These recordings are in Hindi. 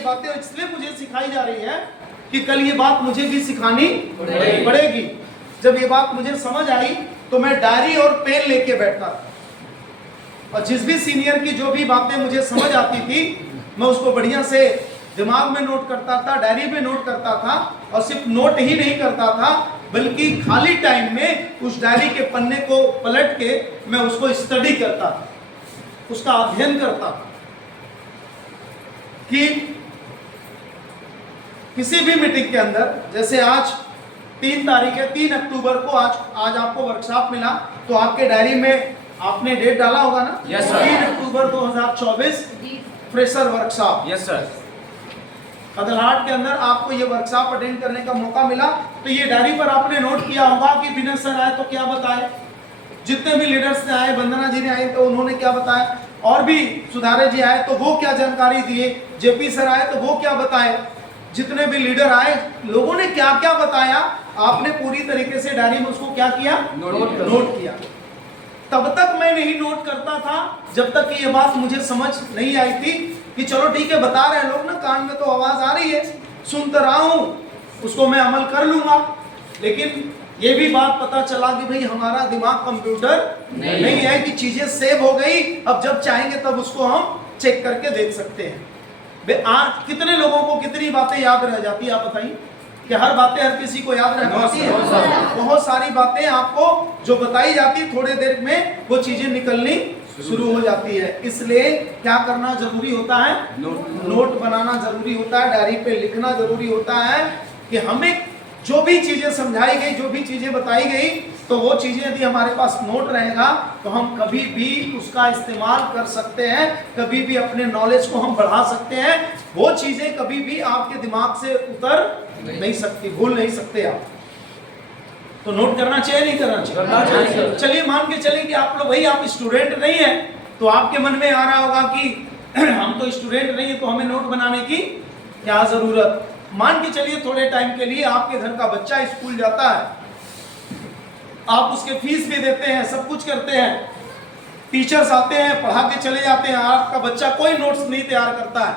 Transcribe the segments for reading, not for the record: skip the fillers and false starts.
बातें इसलिए मुझे सिखाई जा रही है कि कल ये बात मुझे भी सिखानी पड़ेगी। जब ये बात मुझे समझ आई तो मैं डायरी और पेन लेके बैठता था, और जिस भी सीनियर की जो भी बातें मुझे समझ आती थी मैं उसको बढ़िया से दिमाग में नोट करता था, डायरी में नोट करता था, और सिर्फ नोट ही नहीं करता था बल्कि खाली टाइम में उस डायरी के पन्ने को पलट के मैं उसको स्टडी करता था, उसका अध्ययन करता था कि किसी भी मीटिंग के अंदर, जैसे आज 3 तारीख है, 3 अक्टूबर को आज आपको वर्कशॉप मिला, तो आपके डायरी में आपने डेट डाला होगा ना? Yes sir. 3 October 2024 fresher workshop. Yes sir. Kadalhat के अंदर आपको ये वर्कशॉप अटेंड करने का मौका मिला, तो ये डायरी पर आपने नोट किया होगा कि विनय सर आए तो क्या बताए, जितने भी लीडर्स ने आए, वंदना जी ने आए तो उन्होंने क्या बताया, और भी सुधारे जी आए तो वो क्या जानकारी दिए, जेपी सर आए तो वो क्या बताए, जितने भी लीडर आए लोगों ने क्या क्या बताया, आपने पूरी तरीके से डायरी में उसको क्या किया, नोट किया। तब तक मैं नहीं नोट करता था जब तक कि ये बात मुझे समझ नहीं आई थी कि चलो ठीक है, बता रहे हैं लोग ना, कान में तो आवाज आ रही है, सुन तो रहा हूं, उसको मैं अमल कर लूंगा। लेकिन ये भी बात पता चला कि भाई हमारा दिमाग कंप्यूटर नहीं है कि चीजें सेव हो गई, अब जब चाहेंगे तब उसको हम चेक करके देख सकते हैं। आज कितने लोगों को कितनी बातें याद रह जाती है, आप बताइए कि हर बातें हर किसी को याद रह पाती है? बहुत सारी बातें आपको जो बताई जाती है थोड़ी देर में वो चीजें निकलनी शुरू हो जाती है। इसलिए क्या करना जरूरी होता है, नोट बनाना जरूरी होता है, डायरी पे लिखना जरूरी होता है कि हमें जो भी चीजें समझाई गई, जो भी चीजें बताई गई, तो वो चीजें यदि हमारे पास नोट रहेगा तो हम कभी भी उसका इस्तेमाल कर सकते हैं, कभी भी अपने नॉलेज को हम बढ़ा सकते हैं। वो चीजें कभी भी आपके दिमाग से उतर नहीं सकती, भूल नहीं सकते आप। तो नोट करना चाहिए नहीं करना चाहिए? चलिए मान के चलिए कि आप लोग, भाई आप स्टूडेंट नहीं है, तो आपके मन में आ रहा होगा कि हम तो स्टूडेंट नहीं है तो हमें नोट बनाने की क्या जरूरत। मान के चलिए थोड़े टाइम के लिए आपके घर का बच्चा स्कूल जाता है, आप उसके फीस भी देते हैं, सब कुछ करते हैं, टीचर्स आते हैं पढ़ा के चले जाते हैं, आपका बच्चा कोई नोट्स नहीं तैयार करता है,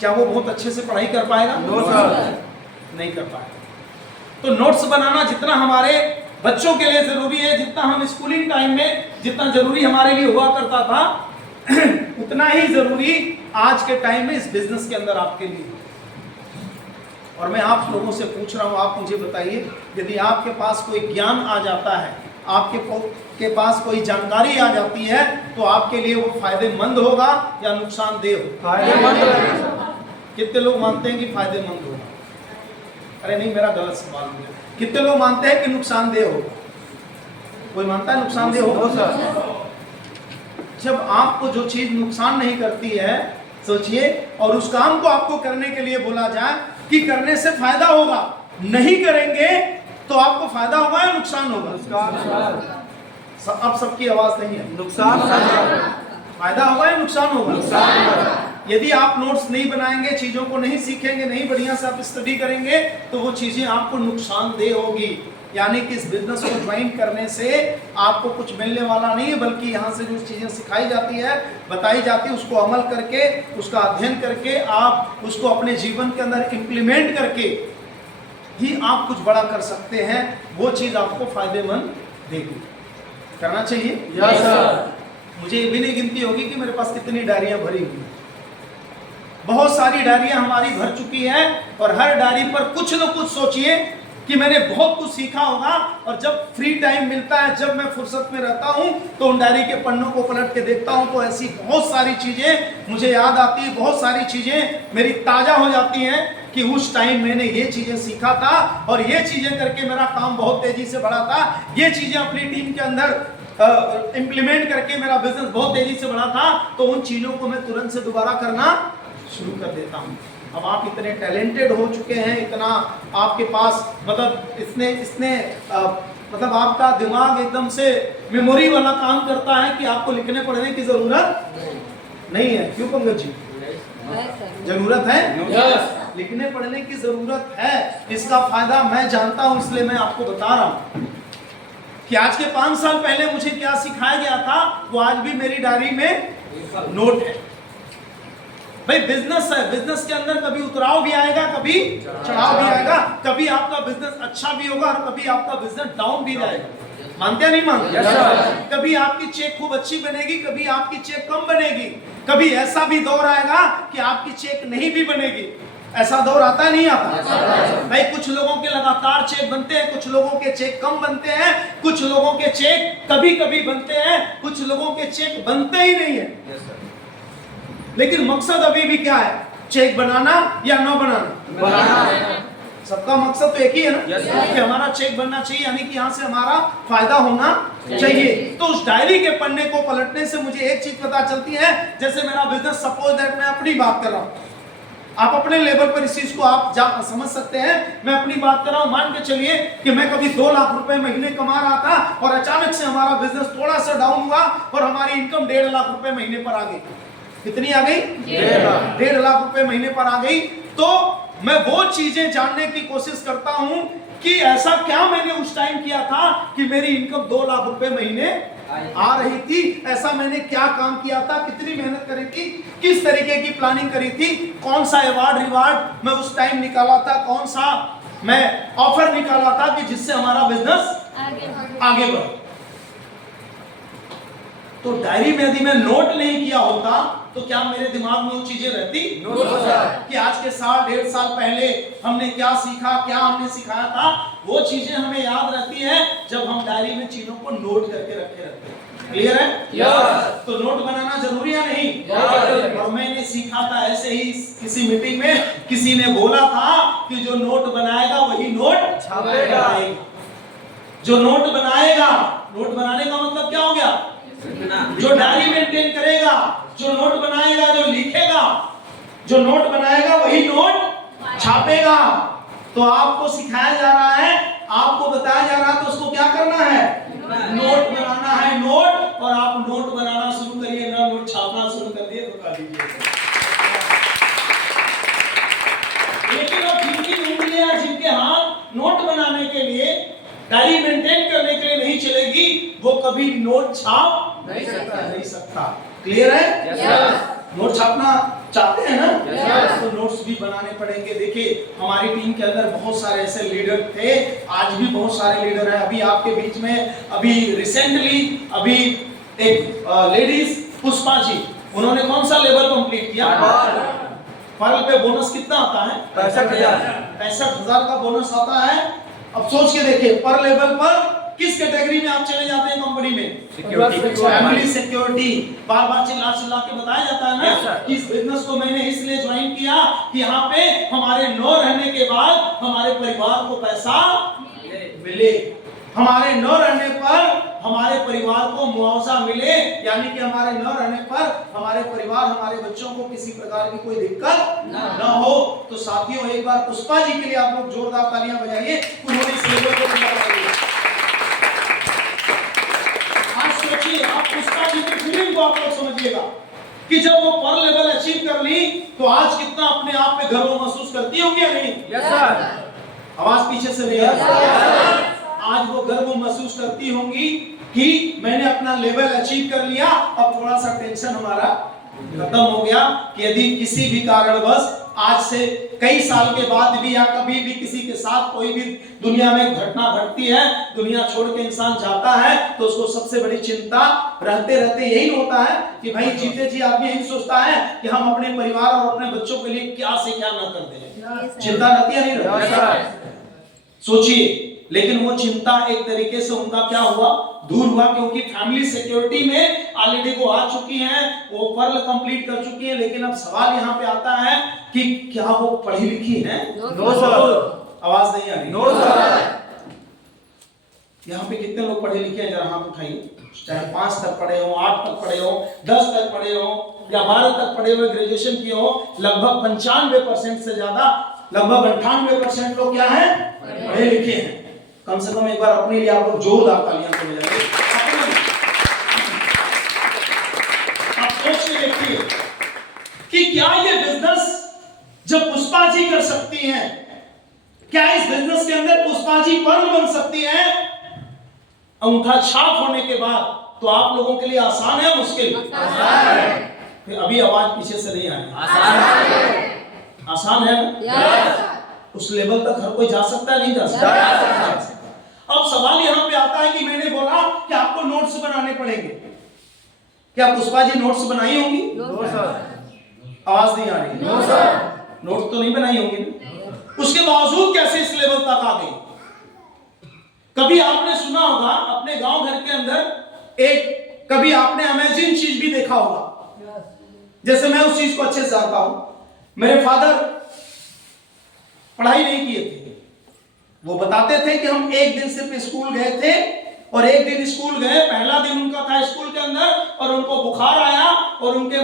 क्या वो बहुत अच्छे से पढ़ाई कर पाएगा? नहीं कर पाएगा। तो नोट्स बनाना जितना हमारे बच्चों के लिए जरूरी है, जितना हम स्कूलिंग टाइम में जितना जरूरी हमारे लिए हुआ करता था उतना ही जरूरी आज के टाइम में इस बिजनेस के अंदर आपके लिए। और मैं आप लोगों से पूछ रहा हूं, आप मुझे बताइए, यदि आपके पास कोई ज्ञान आ जाता है, आपके पास कोई जानकारी आ जाती है, तो आपके लिए वो फायदेमंद होगा या नुकसानदेह होगा? फायदेमंद। कितने लोग मानते हैं कि फायदेमंद होगा? अरे नहीं, मेरा गलत सवाल है। कितने लोग मानते हैं कि नुकसानदेह होगा? कोई मानता है नुकसानदेह होगा? जब आपको जो चीज नुकसान नहीं करती है, सोचिए, और उस काम को आपको करने के लिए बोला जाए कि करने से फायदा होगा, नहीं करेंगे तो आपको फायदा होगा या नुकसान होगा? अब सबकी आवाज नहीं है। नुकसान। फायदा होगा या नुकसान होगा? यदि आप नोट्स नहीं बनाएंगे, चीजों को नहीं सीखेंगे, नहीं बढ़िया से आप स्टडी करेंगे, तो वो चीजें आपको नुकसानदेह होगी। यानी कि इस बिजनेस को ज्वाइन करने से आपको कुछ मिलने वाला नहीं है, बल्कि यहाँ से जो चीजें सिखाई जाती है, बताई जाती है, उसको अमल करके, उसका अध्ययन करके, आप उसको अपने जीवन के अंदर इम्प्लीमेंट करके ही आप कुछ बड़ा कर सकते हैं। वो चीज आपको फायदेमंद देगी। करना चाहिए? Yes sir. मुझे ये भी नहीं गिनती होगी कि मेरे पास कितनी डायरियां भरी हुई हैं। बहुत सारी डायरियां हमारी भर चुकी है, और हर डायरी पर कुछ न कुछ सोचिए कि मैंने बहुत कुछ सीखा होगा। और जब फ्री टाइम मिलता है, जब मैं फुर्सत में रहता हूं, तो उन डायरी के पन्नों को पलट के देखता हूं, तो ऐसी बहुत सारी चीजें मुझे याद आती है, बहुत सारी चीजें मेरी ताजा हो जाती हैं कि उस टाइम मैंने ये चीजें सीखा था, और ये चीजें करके मेरा काम बहुत तेजी से बढ़ा था, ये चीजें अपनी टीम के अंदर इम्प्लीमेंट करके मेरा बिजनेस बहुत तेजी से बढ़ा था। तो उन चीजों को मैं तुरंत से दोबारा करना शुरू कर देता हूं। अब आप इतने टैलेंटेड हो चुके हैं, इतना आपके पास मतलब आपका दिमाग एकदम से मेमोरी वाला काम करता है कि आपको लिखने पढ़ने की जरूरत नहीं है। क्यों पंकज जी? जरूरत है? लिखने पढ़ने की जरूरत है। इसका फायदा मैं जानता हूं, इसलिए मैं आपको बता रहा हूं कि आज के 5 साल पहले मुझे क्या सिखाया गया था, वो आज भी मेरी डायरी में नोट है। भाई बिजनेस है, बिजनेस के अंदर कभी उतराव भी आएगा, कभी चढ़ाव भी आएगा, कभी आपका बिजनेस अच्छा भी होगा और कभी आपका बिजनेस डाउन भी जाएगा। मानते हैं नहीं मानते? कभी आपकी चेक खूब अच्छी बनेगी, कभी आपकी चेक कम बनेगी, कभी ऐसा भी दौर आएगा कि आपकी चेक नहीं भी बनेगी। ऐसा दौर आता है नहीं आता? भाई कुछ लोगों के लगातार चेक बनते हैं, कुछ लोगों के चेक कम बनते हैं, कुछ लोगों के चेक कभी कभी बनते हैं, कुछ लोगों के चेक बनते ही नहीं है। लेकिन मकसद अभी भी क्या है? चेक बनाना या न बनाना? सबका मकसद तो एक ही है ना, कि हमारा चेक बनना चाहिए, यानी कि यहाँ से हमारा फायदा होना चाहिए। तो उस डायरी के पन्ने को पलटने से मुझे एक चीज पता चलती है, जैसे मेरा बिजनेस, सपोज दैट मैं अपनी बात कर रहा हूँ, आप अपने लेवल पर इस चीज को आप समझ सकते हैं। मैं अपनी बात कर रहा हूं, मान के चलिए कि मैं कभी 2 लाख रुपए महीने कमा रहा था और अचानक से हमारा बिजनेस थोड़ा सा डाउन हुआ और हमारी इनकम 1.5 लाख रुपए महीने पर आ गई। कितनी आ गई? 1.5 लाख रुपए महीने पर आ गई। तो मैं वो चीजें जानने की कोशिश करता हूं कि ऐसा क्या मैंने उस टाइम किया था कि मेरी इनकम 2 लाख रुपए महीने आ रही थी। ऐसा मैंने क्या काम किया था, कितनी मेहनत करी थी, किस तरीके की प्लानिंग करी थी, कौन सा अवार्ड रिवार्ड मैं उस टाइम निकाला था, कौन सा मैं ऑफर निकाला था कि जिससे हमारा बिजनेस आगे बढ़े। तो डायरी में यदि मैं नोट नहीं किया होता तो क्या मेरे दिमाग में वो चीजें रहती कि आज के साल 1.5 साल पहले हमने क्या सीखा, क्या हमने सिखाया था, वो चीजें हमें याद रहती है जब हम डायरी में चीजों को नोट करके रखे रहते हैं। क्लियर है? तो नोट बनाना जरूरी है नहीं? और मैंने सीखा था ऐसे ही, किसी मीटिंग में किसी ने बोला था कि जो नोट बनाएगा वही नोट छापेगा। जो नोट बनाएगा, नोट बनाने का मतलब क्या हो गया? जो डायरी मेंटेन करेगा, जो नोट बनाएगा, जो लिखेगा, जो नोट बनाएगा वही नोट छापेगा। तो आपको सिखाया जा रहा है, आपको बताया जा रहा है, तो उसको क्या करना है? नोट बनाना है, नोट। और आप नोट बनाना शुरू करिए ना, नोट छापना शुरू कर दिए तो कर दीजिए। लेकिन अब जिनकी उंगलियां, जिनके हाथ नोट बनाने के लिए, डायरी मेंटेन करने के लिए नहीं चलेगी, वो कभी नोट छाप नहीं सकता। क्लियर है? नोट छापना चाहते हैं ना? तो नोट्स भी बनाने पड़ेंगे। देखिए हमारी टीम के अंदर बहुत सारे ऐसे लीडर थे, आज भी बहुत सारे लीडर हैं। अभी आपके बीच में अभी रिसेंटली अभी एक लेडीज पुष्पा जी, उन्होंने कौन सा लेवल कंप्लीट किया? पर्ल पे बोनस कितना आता है? 65,000 का बोनस आता है। अब सोच के देखिए, पर लेवल पर किस कैटेगरी में आप चले जाते हैं कंपनी में? Family security. बार बार चिल्ला चिल्ला के बताया जाता है ना कि इस बिजनेस को मैंने इसलिए ज्वाइन किया कि यहाँ पे हमारे न रहने के बाद हमारे परिवार को पैसा मिले, हमारे न रहने पर हमारे परिवार को मुआवजा मिले, यानी कि हमारे न रहने पर हमारे परिवार, हमारे बच्चों को किसी प्रकार की कोई दिक्कत न हो। तो साथियों, एक बार पुष्पा जी के लिए आप लोग जोरदार तालियां बजाइए, उन्होंने इस लेवल को पूरा कर दिया। आज सोचिए, आप पुष्पा जी की फीलिंग को आप लोग समझिएगा कि जब वो पर लेवल अचीव कर ली तो आज कितना अपने आप पे गर्व महसूस करती होंगी या नहीं? Yes sir. आवाज पीछे से नहीं आ रही। आज वो गर्व महसूस करती होंगी कि मैंने अपना लेवल अचीव कर लिया, अब थोड़ा सा टेंशन हमारा खत्म हो गया कि यदि किसी भी कारणवश आज से कई साल के बाद भी या कभी भी किसी के साथ कोई भी दुनिया में घटना घटती है, दुनिया छोड़ के इंसान जाता है, तो उसको सबसे बड़ी चिंता रहते रहते यही होता है कि भाई जीते जी आदमी यही सोचता है कि हम अपने परिवार और अपने बच्चों के लिए क्या से क्या ना कर दें। चिंता रहती है नहीं रहती? सोचिए, लेकिन वो चिंता एक तरीके से उनका क्या हुआ? दूर हुआ, क्योंकि फैमिली सिक्योरिटी में ऑलरेडी वो आ चुकी हैं, वो पर्ल कंप्लीट कर चुकी है। लेकिन अब सवाल यहाँ पे आता है कि क्या वो पढ़ी लिखी हैं? No sir. आवाज नहीं आ रही? No sir. यहाँ पे कितने लोग पढ़े लिखे हैं? जरा हाथ उठाइए। चाहे 5 तक पढ़े हो, 8 तक पढ़े हो, 10 तक पढ़े हो या 12 तक पढ़े हुए, ग्रेजुएशन किए हो, लगभग 95% से ज्यादा, लगभग 98% लोग क्या हैं? पढ़े लिखे हैं। कम से कम एक बार अपने लिए आप लोग जोरदार तालियां तो बजाइए। आप सोच के देखिए कि क्या ये बिजनेस जब पुष्पा जी कर सकती हैं, क्या इस बिजनेस के अंदर पुष्पा जी पर्ल बन सकती हैं? अंगूठा छाप होने के बाद तो आप लोगों के लिए आसान है, मुश्किल? आसान है। फिर अभी आवाज पीछे से नहीं आ रही। आसान है ना? उस लेवल तक हर कोई जा सकता है, नहीं जा सकता? अब सवाल यहाँ पे आता है कि मैंने बोला कि आपको नोट्स बनाने पड़ेंगे। क्या पुष्पा जी नोट्स बनाई होंगी? आवाज नहीं आ रही। नोट्स तो नहीं बनाई होंगी ना? उसके बावजूद कैसे इस लेवल तक आ गई? कभी आपने सुना होगा अपने गांव घर के अंदर एक, कभी आपने अमेजिंग चीज भी देखा होगा। जैसे मैं उस चीज को अच्छे से जानता हूं। मेरे फादर पढ़ाई नहीं किए थे। वो बताते थे कि हम एक दिन सिर्फ स्कूल गए थे, और एक दिन स्कूल गए, पहला दिन उनका था स्कूल के अंदर, और उनको बुखार आया, और उनके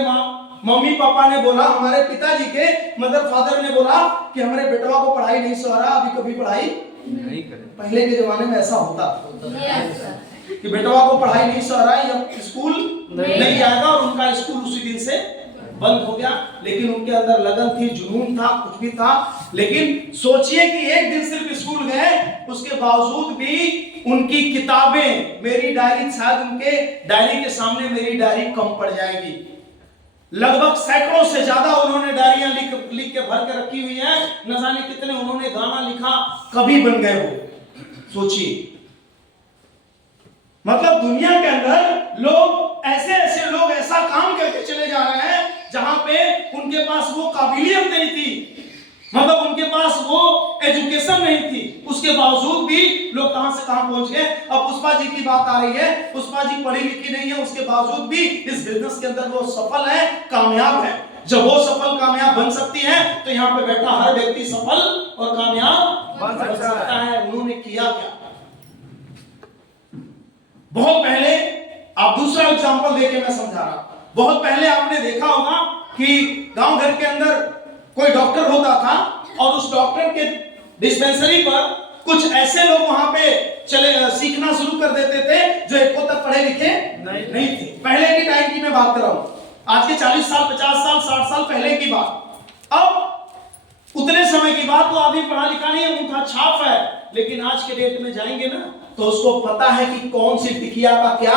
मम्मी पापा ने बोला, हमारे पिताजी के मदर फादर ने बोला कि हमारे बेटवा को पढ़ाई नहीं सो रहा, अभी कभी पढ़ाई नहीं करे। पहले के जमाने में ऐसा होता कि बेटवा को पढ़ाई नहीं सो रहा है, या स्कूल नहीं जाएगा, और उनका स्कूल उसी दिन से बंद हो गया। लेकिन उनके अंदर लगन थी, जुनून था, कुछ भी था। लेकिन सोचिए कि एक दिन सिर्फ स्कूल गए, उसके बावजूद भी उनकी किताबें, मेरी डायरी, शायद उनके डायरी के सामने मेरी डायरी कम पड़ जाएगी। लगभग सैकड़ों से ज्यादा उन्होंने डायरियां लिख के भर के रखी हुई है। न जाने कितने उन्होंने गाना लिखा, कभी बन गए वो। सोचिए, मतलब दुनिया के अंदर लोग ऐसे लोग ऐसा काम करके चले जा रहे हैं जहां पे उनके पास वो काबिलियत नहीं थी, मतलब उनके पास वो एजुकेशन नहीं थी, उसके बावजूद भी लोग कहां से कहां पहुंच गए। अब पुष्पा जी की बात आ रही है। पुष्पा जी पढ़ी लिखी नहीं है, उसके बावजूद भी इस बिजनेस के अंदर वो सफल है, कामयाब है। जब वो सफल कामयाब बन सकती है, तो यहाँ पे बैठा हर व्यक्ति सफल और कामयाब बन सकता है। उन्होंने किया क्या? बहुत पहले, आप दूसरा एग्जांपल देके मैं समझा रहा। बहुत पहले आपने देखा होगा कि गांव घर के अंदर कोई डॉक्टर होता था, और उस डॉक्टर के डिस्पेंसरी पर कुछ ऐसे लोग वहां पे चले सीखना शुरू कर देते थे जो एको तक पढ़े लिखे नहीं थे। पहले की टाइम की मैं बात कर रहा हूं, आज के 40 साल, 50 साल, 60 साल पहले की बात। अब उतने समय की बात, वो आदमी पढ़ा लिखा नहीं है, उनका छाप है। लेकिन आज के डेट में जाएंगे ना, तो उसको पता है कि कौन सी टिकिया का क्या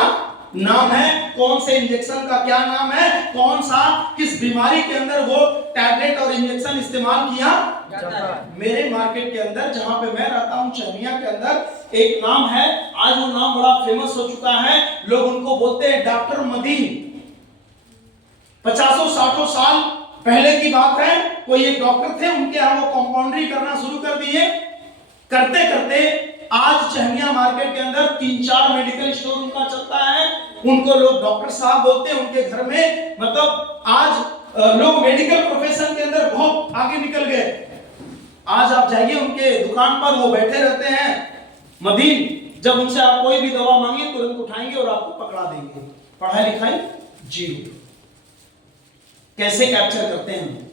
नाम है, कौन से इंजेक्शन का क्या नाम है, कौन सा किस बीमारी के अंदर वो टैबलेट और इंजेक्शन इस्तेमाल किया जाता है। मेरे मार्केट के अंदर, जहां पे मैं रहता हूं, चहनिया के अंदर एक नाम है, आज वो नाम बड़ा फेमस हो चुका है। लोग उनको बोलते हैं डॉक्टर मदीन। 50-60 साल पहले की बात है। कोई एक डॉक्टर थे, उनके यहाँ वो कंपाउंडरी करना शुरू कर दिए। करते करते आज चहनिया मार्केट के अंदर 3-4 मेडिकल स्टोर उनका चलता है। उनको लोग डॉक्टर साहब बोलते हैं। उनके घर में, मतलब आज लोग मेडिकल प्रोफेशन के अंदर बहुत आगे निकल गए। आज आप जाइए उनके दुकान पर, वो बैठे रहते हैं मदीन। जब उनसे आप कोई भी दवा मांगिए, तुरंत उठाएंगे और आपको पकड़ा देंगे। पढ़ाई लिखाई जीरो। कैसे कैप्चर करते हैं?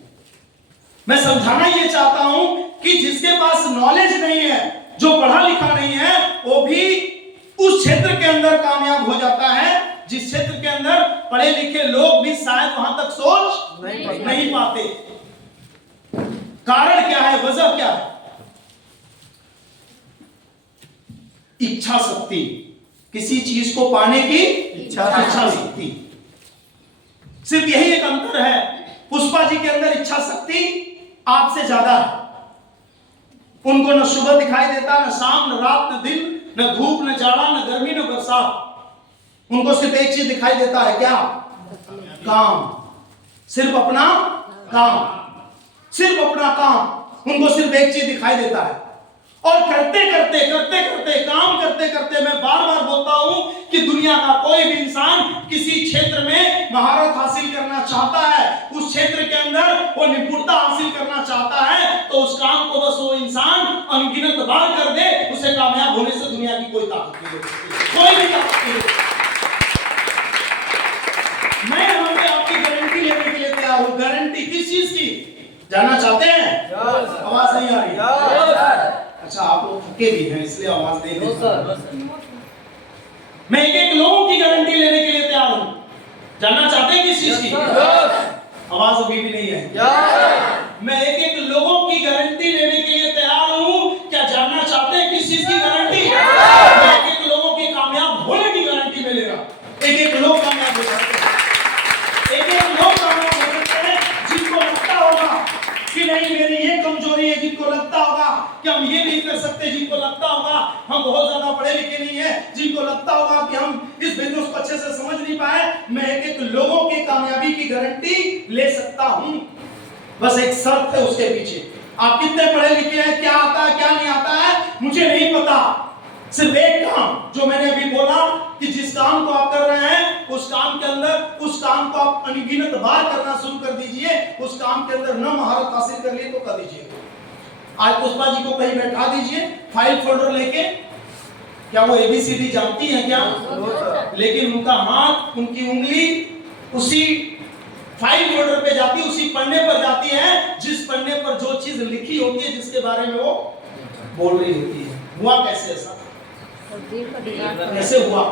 मैं समझाना ये चाहता हूं कि जिसके पास नॉलेज नहीं है, जो पढ़ा लिखा नहीं है, वो भी उस क्षेत्र के अंदर कामयाब हो जाता है जिस क्षेत्र के अंदर पढ़े लिखे लोग भी शायद वहां तक सोच नहीं पाते। कारण क्या है? वजह क्या है? इच्छा शक्ति। किसी चीज को पाने की इच्छा शक्ति। सिर्फ यही एक अंतर है। पुष्पा जी के अंदर इच्छा शक्ति आपसे ज्यादा है। उनको न सुबह दिखाई देता, न शाम, न रात, न दिन, न धूप, न जाड़ा, न गर्मी, न बरसात। उनको सिर्फ एक चीज दिखाई देता है, क्या? काम। सिर्फ अपना काम, सिर्फ अपना काम। उनको सिर्फ एक चीज दिखाई देता है। और करते करते काम करते करते, मैं बार बार बोलता हूं कि दुनिया का कोई भी इंसान किसी क्षेत्र में महारत हासिल करना चाहता है, उस क्षेत्र के अंदर वो निपुणता हासिल करना चाहता है, तो उस काम को बस वो इंसान अनगिनत बार कर दे, उसे कामयाब होने से दुनिया की कोई ताकत नहीं रोक सकती, कोई भी ताकत नहीं रोक सकती। मैं यहाँ पे आपकी गारंटी लेने के लिए तैयार हूँ। गारंटी किस चीज की? जानना चाहते हैं? आवाज नहीं आ रही? अच्छा, आप लोग थके भी हैं इसलिए आवाज नहीं दे। मैं एक लोगों की गारंटी लेने के लिए तैयार हूं। जानना चाहते हैं किस चीज की? आवाज अभी भी नहीं है। मैं एक लोगों की गारंटी लेने के लिए तैयार हूं। क्या जानना चाहते हैं किस चीज की गारंटी? मैं एक लोगों के कामयाब होने की गारंटी में ले रहा हूं। एक लोग कामयाब हो सकते हैं, एक लोग कि हम ये नहीं कर सकते, जिनको लगता होगा हम बहुत ज्यादा पढ़े लिखे नहीं है, जिनको लगता होगा कि हम इस बिजनेस को अच्छे से समझ नहीं पाए, मैं एक एक लोगों की कामयाबी की गारंटी ले सकता हूं। बस एक शर्त है उसके पीछे, आप कितने पढ़े लिखे हैं, क्या आता है क्या नहीं आता है मुझे नहीं पता। सिर्फ एक काम जो मैंने अभी बोला कि जिस काम को आप कर रहे हैं उस काम के अंदर उस काम को आप अनगिनत बार करना शुरू कर दीजिए। उस काम के अंदर न महारत हासिल कर लिए तो कर दीजिए। आज पुष्पा जी को कहीं बैठा दीजिए फाइल फोल्डर लेके, क्या वो एबीसीडी जानती है क्या? लेकिन उनका हाथ उनकी उंगली उसी फाइल फोल्डर पे जाती है, उसी पन्ने पर जाती है जिस पन्ने पर जो चीज लिखी होती है, जिसके बारे में वो बोल रही होती है। हुआ कैसे ऐसा? कैसे हुआ?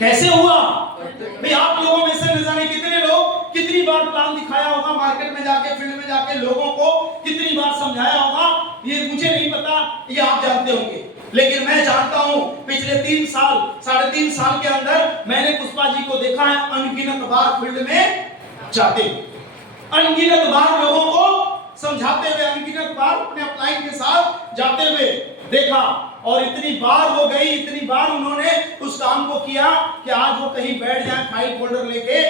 कैसे हुआ भाई? आप लोगों में से न जाने कितने लोग कितनी बार प्लान दिखाया होगा, मार्केट में जाके फील्ड में जाके लोगों को कितनी बार समझाया होगा, ये मुझे नहीं पता, ये आप जानते होंगे। लेकिन मैं जानता हूं पिछले 3 साल 3.5 साल के अंदर मैंने पुष्पा जी को देखा है अनगिनत बार फील्ड में जाते, अनगिनत बार लोगों को समझाते हुए, अनगिनत बार अपने अपलाइन के साथ जाते हुए देखा। और इतनी बार वो गई, इतनी बार उन्होंने उस काम को किया कि आज वो कहीं बैठ जाए फाइल फोल्डर लेके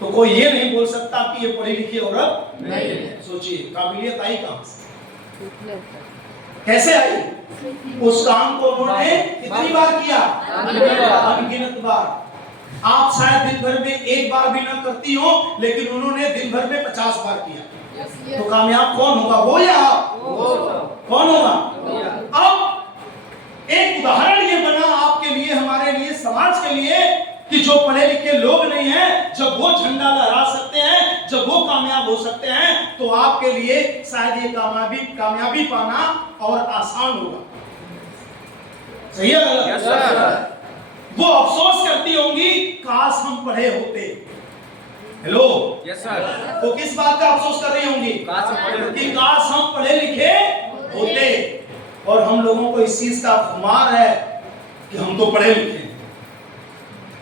तो कोई ये नहीं बोल सकता कि ये पढ़ी लिखी औरत नहीं है। सोचिए काबिलियत आई कहां से, कैसे आई? उस काम को उन्होंने कितनी बार किया? अनगिनत बार। आप शायद दिन भर में एक बार भी ना करती हो, लेकिन उन्होंने दिन भर में 50 बार किया। तो कामयाब कौन होगा, वो या आप? कौन होगा? अब एक उदाहरण ये बना आपके लिए, हमारे लिए, समाज के लिए कि जो पढ़े लिखे लोग नहीं हैं, जब वो झंडा लहरा सकते हैं, जब वो कामयाब हो सकते हैं, तो आपके लिए शायद ये कामयाबी पाना और आसान होगा। सही है गलत? yes, वो अफसोस करती होंगी काश हम पढ़े होते। Hello yes sir. तो किस बात का अफसोस कर रही होंगी? कि काश हम पढ़े लिखे होते। और हम लोगों को इस चीज का खुमार है कि हम तो पढ़े लिखे हैं,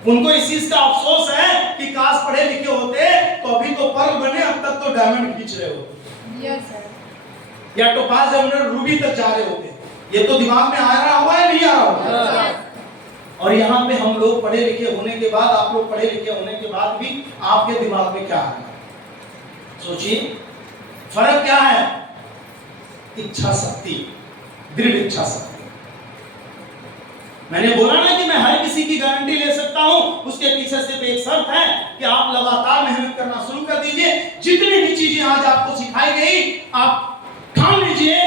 उनको इस चीज का अफसोस है कि काश पढ़े लिखे होते तो अभी तो पर्ल बने, अब तक तो डायमंड खींच रहे होते। Yes sir. या टोपाज एमराल्ड रूबी तक जा रहे होते। ये तो दिमाग में आ रहा हुआ है, नहीं आ रहा हुआ? और यहाँ पे हम लोग पढ़े लिखे होने के बाद, आप लोग पढ़े लिखे होने के बाद भी आपके दिमाग में क्या आ रहा है? सोचिए फर्क क्या है? इच्छा शक्ति, दृढ़ इच्छा शक्ति। मैंने बोला ना कि मैं हर किसी की गारंटी ले सकता हूं, उसके पीछे सिर्फ एक शर्त है कि आप लगातार मेहनत करना शुरू कर दीजिए। जितनी भी चीजें आज आपको सिखाई गई, आप ठान लीजिए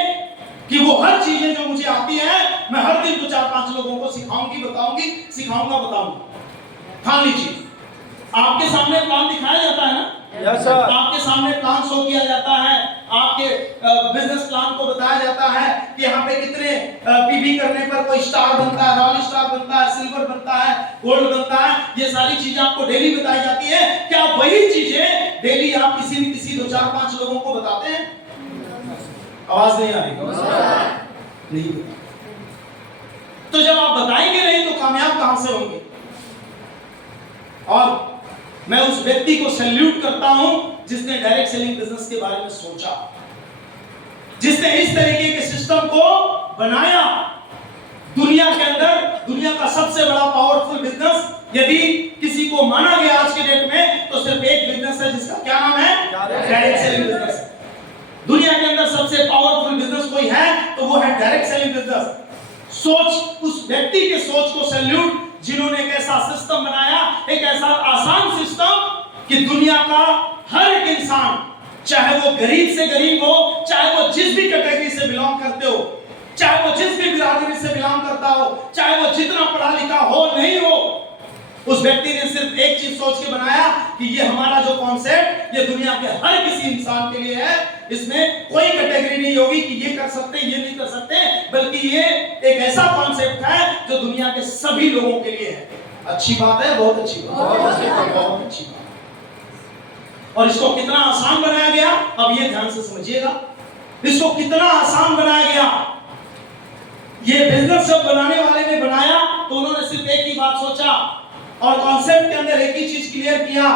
कि वो हर चीजें जो मुझे आती है, मैं हर दिन तो 4-5 लोगों को सिखाऊंगी, बताऊंगी, सिखाऊंगा, बताऊंगा। ठान लीजिए। आपके सामने प्लान दिखाया जाता है ना? Yes sir. आपके सामने प्लान शो किया जाता है, आपके बिजनेस प्लान को बताया जाता है कि यहाँ पे कितने पीवी करने पर कोई स्टार बनता है, रॉयल स्टार बनता है, सिल्वर बनता है, गोल्ड बनता है। ये सारी चीजें आपको डेली बताई जाती है। क्या वही चीजें डेली आप किसी न किसी 2-4-5 लोगों को बताते हैं? आवाज नहीं आ रही? नहीं। तो जब आप बताएंगे नहीं तो कामयाब कहां से होंगे? और मैं उस व्यक्ति को सैल्यूट करता हूं जिसने डायरेक्ट सेलिंग बिजनेस के बारे में सोचा, जिसने इस तरीके के सिस्टम को बनाया। दुनिया के अंदर दुनिया का सबसे बड़ा पावरफुल बिजनेस यदि किसी को माना गया आज के डेट में, तो सिर्फ एक बिजनेस है जिसका क्या नाम है? Direct selling business. दुनिया के अंदर सबसे पावरफुल बिजनेस कोई है तो वो है डायरेक्ट सेलिंग बिजनेस। सोच, उस व्यक्ति के सोच को सैल्यूट जिन्होंने एक ऐसा सिस्टम बनाया, एक ऐसा आसान सिस्टम कि दुनिया का हर एक इंसान, चाहे वो गरीब से गरीब हो, चाहे वो जिस भी कैटेगरी से बिलोंग करते हो, चाहे वो जिस भी बिरादरी से बिलोंग करता हो, चाहे वो जितना पढ़ा लिखा हो नहीं हो, उस व्यक्ति ने सिर्फ एक चीज सोच के बनाया कि ये हमारा जो कॉन्सेप्ट, ये दुनिया के हर किसी इंसान के लिए है। इसमें कोई कैटेगरी नहीं होगी कि ये कर सकते, ये नहीं कर सकते, बल्कि ये एक ऐसा कॉन्सेप्ट है जो दुनिया के सभी लोगों के लिए है। अच्छी बात है, बहुत अच्छी बात, बहुत अच्छी बात। और इसको कितना आसान बनाया गया, अब ये ध्यान से समझिएगा। इसको कितना आसान बनाया गया। ये बिजनेस जब बनाने वाले ने बनाया तो उन्होंने सिर्फ एक ही बात सोचा और कॉन्सेप्ट के अंदर एक ही चीज क्लियर किया।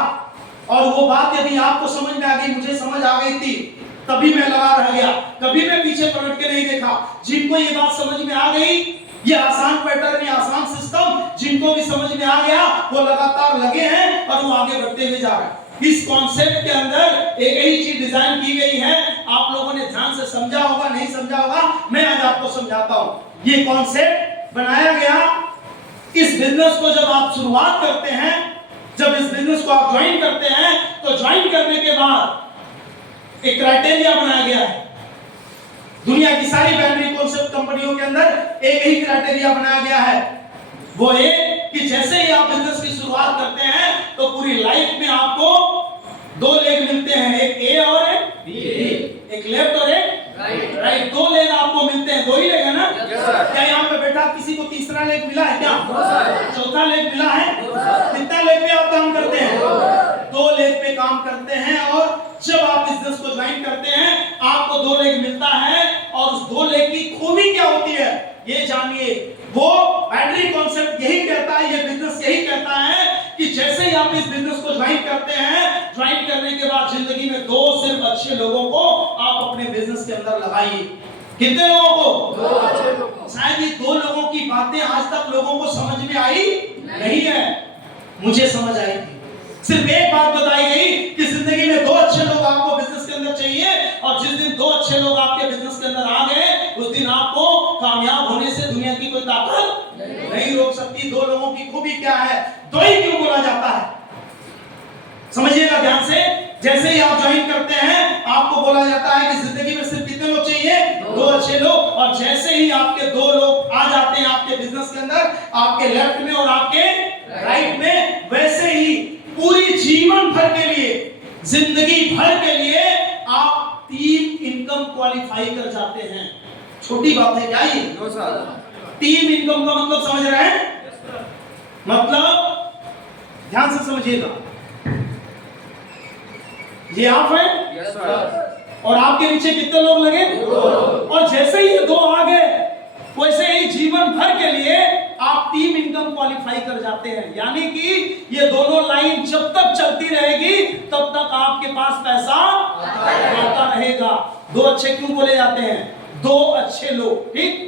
और वो बात यदि आपको समझ में आ गई, मुझे समझ आ गई थी, तभी मैं लगा रह गया, कभी मैं पीछे पलट के नहीं देखा। जिनको ये बात समझ में आ गई, ये आसान पैटर्न, ये आसान सिस्टम जिनको भी समझ में आ गया, वो लगातार लगे हैं और वो आगे बढ़ते हुए जा रहे हैं। इस कॉन्सेप्ट के अंदर एक ही चीज डिजाइन की गई है, आप लोगों ने ध्यान से समझा होगा, नहीं समझा होगा, मैं आज आपको समझाता हूं। ये कॉन्सेप्ट बनाया गया, इस बिजनेस को जब आप शुरुआत करते हैं, जब इस बिजनेस को आप ज्वाइन करते हैं, तो ज्वाइन करने के बाद एक क्राइटेरिया बनाया गया है। दुनिया की सारी बाइनरी कॉन्सेप्ट कंपनियों के अंदर एक ही क्राइटेरिया बनाया गया है, वो ये कि जैसे ही आप बिजनेस की शुरुआत करते हैं तो पूरी लाइफ में आपको दो लेग मिलते हैं, एक ए और एक बी, एक लेफ्ट और एक राइट। दो लेग आपको मिलते हैं, दो ही लेग है ना? क्या यहाँ पे बैठा किसी को तीसरा लेग मिला है क्या? चौथा लेग मिला है? कितना लेग पे आप काम करते हैं? दो लेग पे काम करते हैं। और जब आप बिजनेस को ज्वाइन करते हैं आपको दो लेग मिलता है, और उस दो लेग की खूबी क्या होती है ये जानिए। वो बाइनरी कॉन्सेप्ट यही कहता है, ये बिजनेस यही कहता है कि जैसे ही आप इस बिजनेस को ज्वाइन करते हैं, ज्वाइन करने के बाद जिंदगी में दो सिर्फ अच्छे लोगों को आप अपने बिजनेस के अंदर लगाइए। कितने लोगों को? दो अच्छे लोगों। शायद ये दो लोगों की बातें आज तक लोगों को समझ में आई नहीं है, मुझे समझ आई थी। सिर्फ एक बात बताई गई कि जिंदगी में दो अच्छे लोग आपको बिजनेस के अंदर चाहिए, और जिस दिन दो अच्छे लोग आपके बिजनेस के अंदर आ गए, उस दिन आपको कामयाब होने से दुनिया की कोई ताकत नहीं रोक सकती। दो लोगों की खूबी क्या है, दो ही क्यों बोला जाता है, समझिएगा ध्यान से। जैसे ही आप ज्वाइन करते हैं आपको बोला जाता है कि जिंदगी में सिर्फ कितने लोग चाहिए? दो अच्छे लोग। और जैसे ही आपके दो लोग आ जाते हैं आपके बिजनेस के अंदर, आपके लेफ्ट में और आपके राइट में, वैसे ही पूरी जीवन भर के लिए, जिंदगी भर के लिए आप 3 इनकम क्वालिफाई कर जाते हैं। छोटी बात है क्या ये? 3 इनकम का मतलब समझ रहे हैं? मतलब ध्यान से समझिएगा, ये आप हैं, yes, और आपके नीचे कितने लोग लगे? और जैसे ही ये दो आ गए, वैसे ही जीवन भर के लिए आप 3 इनकम क्वालिफाई कर जाते हैं। यानी कि ये दोनों लाइन जब तक चलती रहेगी तब तक आपके पास पैसा आता रहेगा। दो अच्छे क्यों बोले जाते हैं? दो अच्छे लोग, ठीक।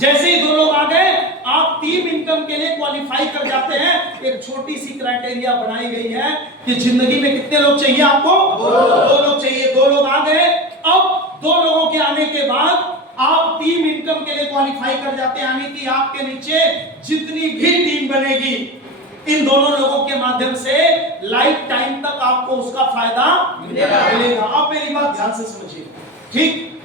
जैसे ही दो लोग आ गए आप 3 इनकम के लिए क्वालिफाई कर जाते हैं। एक छोटी सी क्राइटेरिया बनाई गई है कि जिंदगी में कितने लोग चाहिए आपको? दो लोग चाहिए। दो लोग आ गए, अब दो लोगों के आने के बाद आप 3 इनकम के लिए क्वालिफाई कर जाते हैं। यानी कि आपके नीचे जितनी भी टीम बनेगी, इन दोनों लोगों के माध्यम से लाइफ टाइम तक आपको उसका फायदा मिलेगा। आप मेरी बात ध्यान से समझिए, ठीक।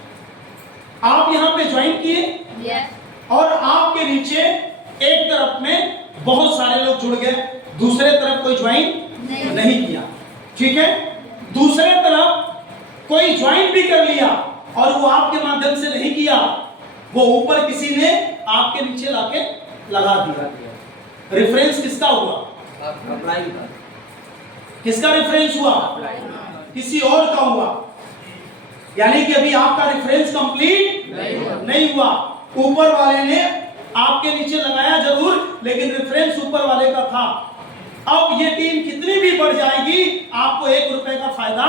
आप यहाँ पे ज्वाइन किए और आपके नीचे एक तरफ में बहुत सारे लोग जुड़ गए, दूसरे तरफ कोई ज्वाइन नहीं किया, ठीक है। दूसरे तरफ कोई ज्वाइन भी कर लिया और वो आपके माध्यम से नहीं किया, वो ऊपर किसी ने आपके नीचे लाके लगा दिया। रेफरेंस किसका हुआ? किसका रेफरेंस हुआ? किसी और का हुआ। यानी कि अभी आपका रेफरेंस कंप्लीट नहीं हुआ। ऊपर वाले ने आपके नीचे लगाया जरूर, लेकिन रेफरेंस ऊपर वाले का था। अब ये टीम कितनी भी बढ़ जाएगी आपको 1 रुपए का फायदा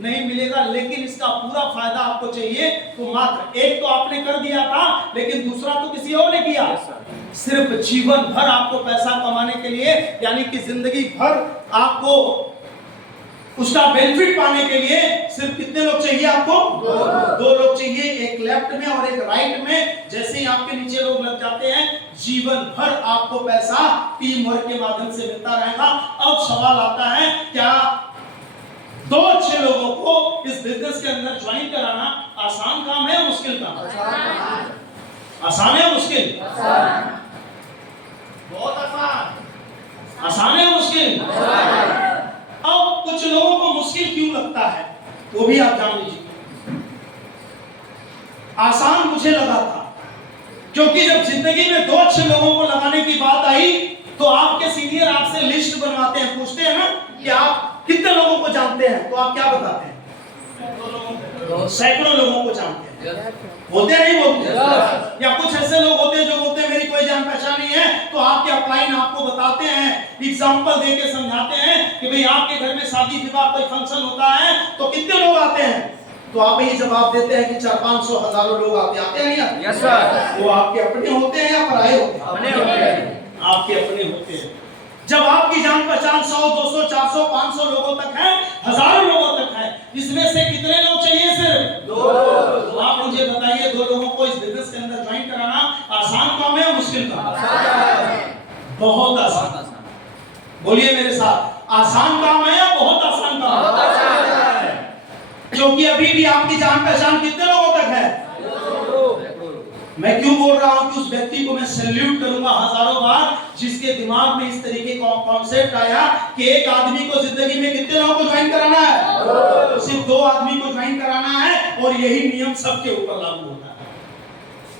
नहीं मिलेगा, लेकिन इसका पूरा फायदा आपको चाहिए तो मात्र एक तो आपने कर दिया था, लेकिन दूसरा तो किसी और ने किया। सिर्फ जीवन भर आपको पैसा कमाने के लिए, यानी कि जिंदगी भर आपको उसका बेनिफिट पाने के लिए सिर्फ कितने लोग चाहिए आपको? दो लोग चाहिए, एक लेफ्ट में और एक राइट में। जैसे ही आपके नीचे लोग लग जाते हैं, जीवन भर आपको पैसा टीम वर्क के माध्यम से मिलता रहेगा। अब सवाल आता है, क्या 2 अच्छे लोगों को इस बिजनेस के अंदर ज्वाइन कराना आसान काम है या मुश्किल काम? आसान है या मुश्किल? बहुत आसान। आसान है या मुश्किल? अब कुछ लोगों को मुश्किल क्यों लगता है वो भी आप जान लीजिए। आसान मुझे लगा था, क्योंकि जब जिंदगी में 2 अच्छे लोगों को लगाने की बात आई तो आपके सीनियर आपसे लिस्ट बनवाते हैं, पूछते हैं ना कि आप कितने लोगों को जानते हैं, तो आप क्या बताते हैं? सैकड़ों लोगों को जानते हैं। बोलते नहीं बोलते? या कुछ ऐसे लोग होते हैं जो बोलते हैं मेरी कोई जान पहचान नहीं है, तो आपके अपलाइन आपको बताते हैं, एग्जांपल दे के समझाते हैं कि भाई आपके घर में शादी विवाह कोई फंक्शन होता है तो कितने लोग आते हैं? तो आप ये जवाब देते हैं कि 400-500 हजारों लोग आते हैं नहीं आते? Yes sir. वो आपके अपने होते हैं या पराये होते हैं? अपने होते हैं। आपके अपने होते हैं। जब आपकी जान पहचान 100, 200, 400, 500 लोगों तक है, हजारों लोगों तक है, इसमें से कितने लोग चाहिए? सिर्फ 2। तो आप मुझे बताइए, 2 लोगों को इस बिजनेस के अंदर ज्वाइन कराना आसान काम है या मुश्किल काम? बहुत आसान। बोलिए मेरे साथ, आसान काम है या बहुत आसान काम? बहुत आसान है। क्योंकि अभी भी आपकी जान पहचान कितने लोगों तक है? मैं क्यों बोल रहा हूं कि उस व्यक्ति को मैं सैल्यूट करूंगा हजारों बार, जिसके दिमाग में इस तरीके का कॉन्सेप्ट आया कि एक आदमी को जिंदगी में कितने लोगों को ज्वाइन कराना है? सिर्फ 2 आदमी को ज्वाइन कराना है, और यही नियम सबके ऊपर लागू होता है।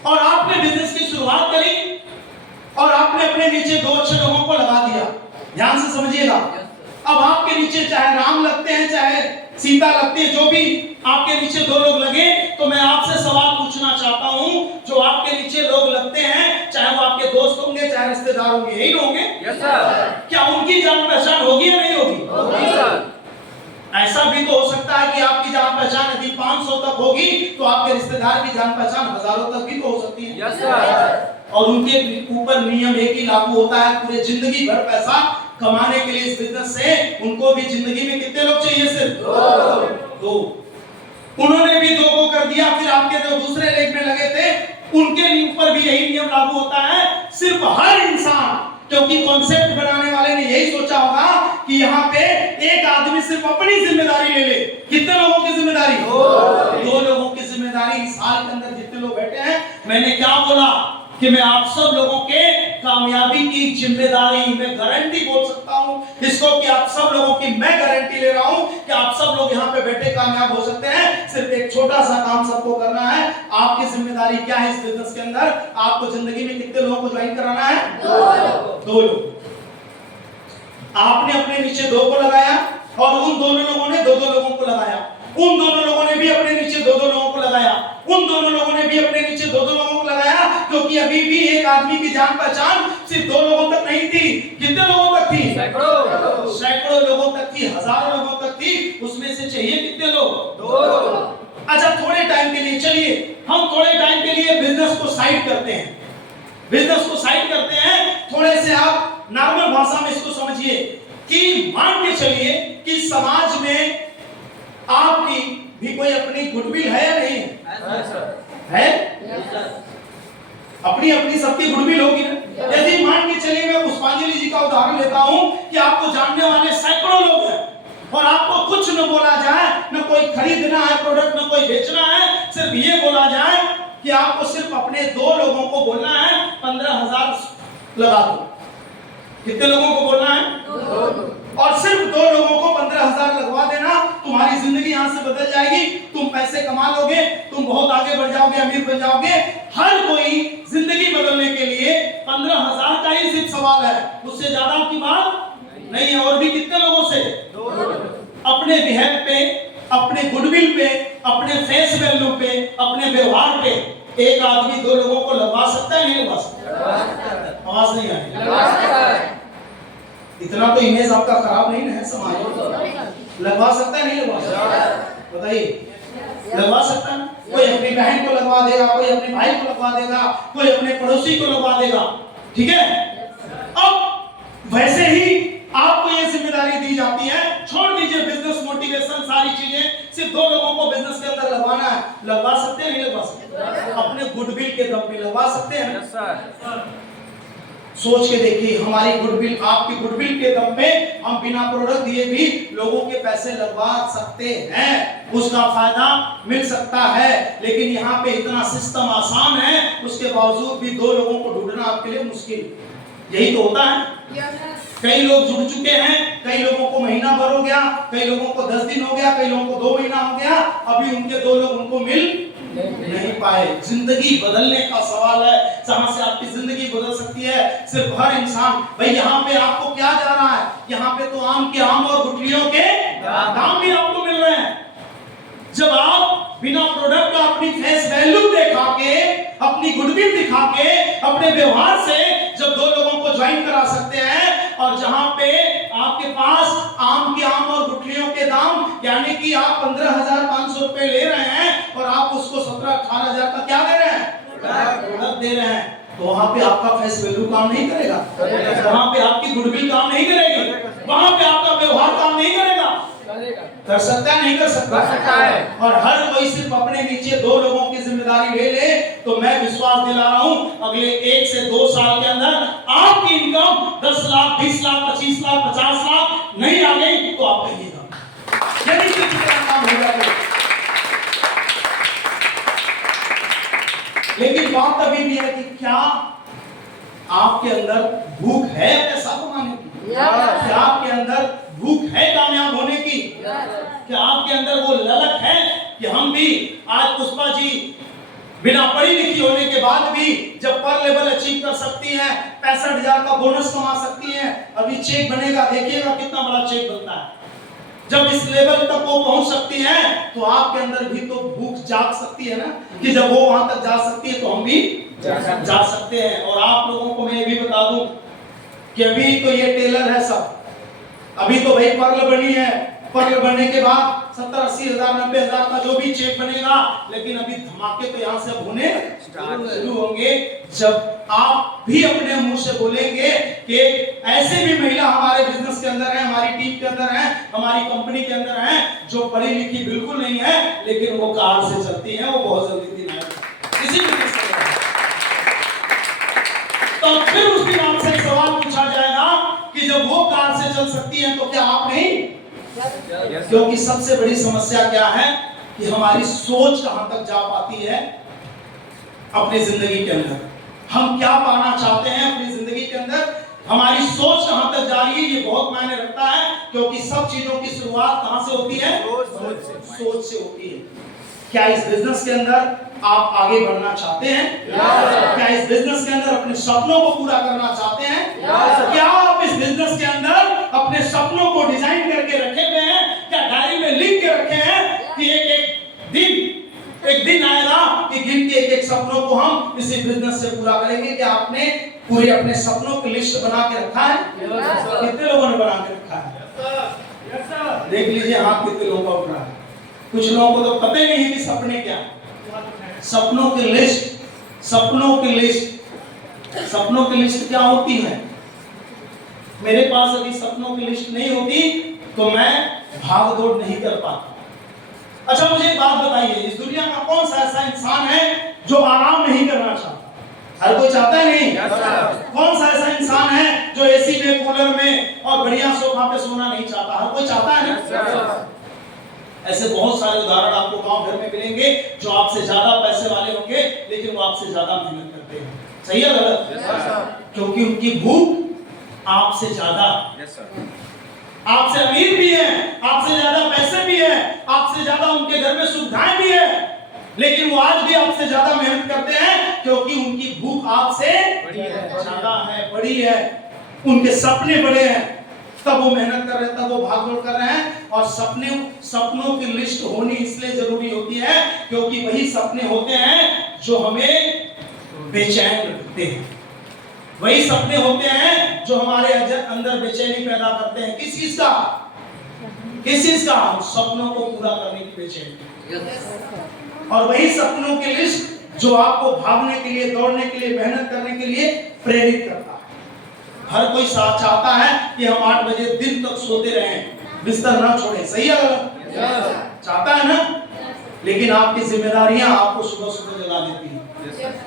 और आपने बिजनेस की शुरुआत करी और आपने अपने नीचे 2 अच्छे लोगों को लगा दिया। ध्यान से समझिएगा, अब आपके नीचे चाहे राम लगते हैं, चाहे सीता लगती है, जो भी आपके नीचे 2 लोग लगे, तो मैं आपसे सवाल पूछना चाहता हूं, जो आपके नीचे लोग लगते हैं, चाहे वो आपके दोस्त होंगे, चाहे रिश्तेदार होंगे, यही होंगे? Yes sir. क्या उनकी जान पहचान होगी या नहीं होगी? होगी सर। ऐसा भी तो हो सकता है कि आपकी जान पहचान यदि 500 तक होगी, तो आपके रिश्तेदार की जान पहचान हजारों तक भी तो हो सकती है। Yes sir. और उनके ऊपर नियम एक ही लागू होता है, पूरे जिंदगी भर पैसा कमाने के लिए इस बिजनेस से उनको भी जिंदगी में कितने लोग चाहिए? सिर्फ 2। उन्होंने भी 2 को कर दिया, फिर आपके जो दूसरे लेग में लगे थे उनके ऊपर भी यही नियम लागू होता है। सिर्फ हर इंसान, क्योंकि कॉन्सेप्ट बनाने वाले ने यही सोचा होगा कि यहाँ पे एक आदमी सिर्फ अपनी जिम्मेदारी ले ले। कितने लोगों की जिम्मेदारी? 2 लोगों की जिम्मेदारी। इस हाल के अंदर जितने लोग बैठे हैं, मैंने क्या बोला कि मैं आप सब लोगों के कामयाबी की जिम्मेदारी, मैं गारंटी बोल सकता हूं इसको कि आप सब लोगों की मैं गारंटी ले रहा हूं कि आप सब लोग यहाँ पे बैठे कामयाब हो सकते हैं। सिर्फ एक छोटा सा काम सबको करना है। आपकी जिम्मेदारी क्या है इस बिजनेस के अंदर? आपको जिंदगी में कितने लोगों को ज्वाइन कराना है? 2 लोग। आपने अपने नीचे 2 को लगाया, और उन दोनों लोगों ने 2-2 लोगों को लगाया। उन दोनों लोगों ने भी अपने नीचे 2-2 लोगों को लगाया। उन दोनों लोगों ने भी अपने नीचे 2-2 लोगों को लगाया, क्योंकि अभी भी एक आदमी की जान पहचान सिर्फ 2 लोगों तक नहीं थी। कितने लोगों तक थी? सैकड़ों लोगों तक थी, हजारों लोगों तक थी। उसमें से चाहिए कितने लोग? 2। अच्छा, थोड़े टाइम के लिए चलिए हम थोड़े टाइम के लिए बिजनेस को साइड करते हैं। बिजनेस को साइड करते हैं, थोड़े से आप नॉर्मल भाषा में इसको समझिए कि मान के चलिए कि समाज में आपकी भी कोई अपनी गुडविल है या नहीं है? अपनी अपनी सबकी गुडविल होगी ना। यदि मान के चलिए मैं पुष्पांजलि जी का उदाहरण लेता हूं कि आपको जानने वाले सैकड़ों लोग हैं, और आपको कुछ न बोला जाए, न कोई खरीदना है प्रोडक्ट, न कोई बेचना है, सिर्फ ये बोला जाए कि आपको सिर्फ अपने 2 लोगों को बोलना है 15,000 लगा दो। कितने लोगों को बोलना है? 2। और सिर्फ 2 लोगों को 15,000 लगवा देना, तुम्हारी जिंदगी यहां से बदल जाएगी। तुम पैसे कमा लोगे, तुम बहुत आगे बढ़ जाओगे, अमीर बन जाओगे। हर कोई जिंदगी बदलने के लिए 15,000 का ही सिर्फ सवाल है, उससे ज्यादा की बात नहीं है। और भी कितने लोगों से? 2। अपने बिहेव पे, अपने गुडविल पे, अपने फेस वैल्यू पे, अपने व्यवहार पे एक आदमी 2 लोगों को लगवा सकता है नहीं लगवा सकता? आवाज नहीं आ रही। इतना तो इमेज आपका खराब नहीं है समाज में। लगवा सकता है नहीं लगवा सकता? बताइए। लगवा सकता है। कोई अपनी बहन को लगवा देगा, कोई अपने भाई को लगवा देगा, कोई अपने पड़ोसी को लगवा देगा। ठीक है? अब वैसे ही आपको ये जिम्मेदारी दी जाती है। छोड़ दीजिए बिजनेस मोटिवेशन सारी चीजें, सिर्फ 2 लोगों को बिजनेस के अंदर लगवाना है। लगवा सकते हैं नहीं लगवा सकते? अपने गुडविल के दम पे लगवा सकते हैं। Yes sir. सोच के देखिए, हमारी गुडविल, आपकी गुडविल के दम पे हम बिना प्रोडक्ट दिए भी लोगों के पैसे लगवा सकते हैं, उसका फायदा मिल सकता है। लेकिन यहाँ पे इतना सिस्टम आसान है, उसके बावजूद भी 2 लोगों को ढूंढना आपके लिए मुश्किल। यही तो होता है। कई लोग जुड़ चुके हैं, कई लोगों को महीना भर हो गया, कई लोगों को 10 दिन हो गया, कई लोगों को 2 महीना हो गया, अभी उनके 2 लोग उनको मिल नहीं पाए। जिंदगी बदलने का सवाल है, जहां से आपकी जिंदगी बदल सकती है सिर्फ हर इंसान। भाई यहाँ पे आपको क्या जा रहा है? यहाँ पे तो आम के आम और गुठलियों के दाम भी आपको मिल रहे हैं। जब आप बिना प्रोडक्ट का अपनी फेस वैल्यू दिखा के, अपनी गुडविल दिखा के, अपने व्यवहार से जब 2 लोगों को ज्वाइन करा सकते हैं, और जहां पे पास आम के आम और गुठलियों के दाम यानी कि आप 15,500 रुपए ले रहे 17-18 हजार का क्या दे रहे हैं, प्रोडक्ट दे रहे हैं, तो वहां पे आपका फेस वैल्यू काम नहीं करेगा, वहां पे आपकी गुडविल काम नहीं करेगी, वहां पे आपका व्यवहार काम नहीं करेगा। कर सकता है, नहीं कर सकता है। और हर कोई सिर्फ अपने नीचे 2 लोगों की जिम्मेदारी ले ले, तो मैं विश्वास दिला रहा हूं अगले 1 से 2 साल के अंदर आपकी इनकम 10 लाख, 20 लाख, 25 लाख, 50 लाख नहीं आ गई तो आप कहिएगा यदि किसी तरह काम हो जाए। लेकिन बात अभी भी है कि क्या आपके अंदर भूख है पैसा कमाने की, क्या आपके अंदर भूख है कामयाब होने की, क्या आपके अंदर वो ललक है कि हम भी आज पुष्पा जी बिना पढ़ी लिखी होने के बाद भी जब पर लेवल अचीव कर सकती हैं, 65,000 का बोनस कमा सकती हैं, अभी चेक बनेगा, देखिएगा कितना बड़ा चेक बनता है। जब इस लेवल तक वो पहुंच सकती हैं तो आपके अंदर भी तो भूख जाग सकती है ना, कि जब वो वहां तक जा सकती है तो हम भी जा सकते हैं। और आप लोगों को मैं ये भी बता दूं कि अभी तो ये टेलर है सब, अभी तो भाई पर्ल बनी है, पर्ल बनने के बाद 70-80 हजार 90 हजार का जो भी चेक बनेगा, लेकिन अभी धमाके तो यहाँ से अब होने शुरू होंगे जब आप भी अपने मुंह से बोलेंगे कि ऐसे भी महिला हमारे बिजनेस के अंदर है, हमारी टीम के अंदर है, हमारी कंपनी के अंदर है, जो पढ़ी लिखी बिल्कुल नहीं है लेकिन वो कार से चलती है, वो बहुत जल्दी दिन आएगा किसी भी तो फिर उस दिन आपसे एक सवाल पूछा जाएगा कि जब वो कार से चल सकती है तो क्या आप नहीं? क्योंकि सबसे बड़ी समस्या क्या है कि हमारी सोच कहां तक जा पाती है अपनी जिंदगी के अंदर, हम क्या पाना चाहते हैं अपनी जिंदगी के अंदर, हमारी सोच कहां तक जा रही है, ये बहुत मायने रखता है। क्योंकि सब चीजों की शुरुआत कहां से होती है? सोच से होती है। क्या इस बिजनेस के अंदर आप आगे बढ़ना चाहते हैं? क्या इस बिजनेस के अंदर अपने सपनों को पूरा करना चाहते हैं? क्या आप इस बिजनेस के अंदर अपने सपनों को डिजाइन करके रखे हुए हैं? क्या डायरी में लिख के रखे हैं कि एक दिन आएगा कि गिन के एक सपनों को हम इसी बिजनेस से पूरा करेंगे? क्या आपने पूरे अपने सपनों की लिस्ट बना के रखा है? कितने लोगों ने बना के रखा है? देख लीजिए हाथ कितने लोगों का उठ रहा है। कुछ लोगों को तो पता ही नहीं है कि सपने क्या है। सपनों की लिस्ट, सपनों की लिस्ट क्या होती है? मेरे पास अभी सपनों की लिस्ट नहीं होती तो मैं भाग दौड़ नहीं कर पाता। अच्छा मुझे एक बात बताइए, इस दुनिया का कौन सा ऐसा इंसान है जो आराम नहीं करना चाहता? हर कोई चाहता है नहीं? कौन सा ऐसा इंसान है जो एसी में, कूलर में और बढ़िया सोफा पे सोना नहीं चाहता? हर कोई चाहता है ना? ऐसे बहुत सारे उदाहरण आपको गांव घर में मिलेंगे जो आपसे ज्यादा पैसे वाले होंगे लेकिन वो आपसे ज्यादा मेहनत करते हैं। सही है गलत? क्योंकि उनकी भूख आपसे ज्यादा, आपसे अमीर भी है, आपसे ज्यादा पैसे भी है, आपसे ज्यादा उनके घर में सुविधाएं भी है, लेकिन वो आज भी आपसे ज्यादा मेहनत करते हैं क्योंकि उनकी भूख आपसे ज्यादा है, बड़ी है, उनके सपने बड़े हैं, तब वो मेहनत कर रहे हैं, तब वो भागदौड़ कर रहे हैं। और सपनों की लिस्ट होनी इसलिए जरूरी होती है क्योंकि वही सपने होते हैं जो हमें बेचैन रखते हैं, वही सपने होते हैं जो हमारे अंदर बेचैनी पैदा करते हैं। किस चीज का? सपनों को पूरा करने की बेचैनी। और वही सपनों की लिस्ट जो आपको भागने के लिए, दौड़ने के लिए, मेहनत करने के लिए प्रेरित करता है। हर कोई चाहता है कि हम 8 बजे दिन तक सोते रहें, बिस्तर ना छोड़ें। सही है गलत? चाहता है ना? लेकिन आपकी जिम्मेदारियां आपको सुबह सुबह जगा देती हैं,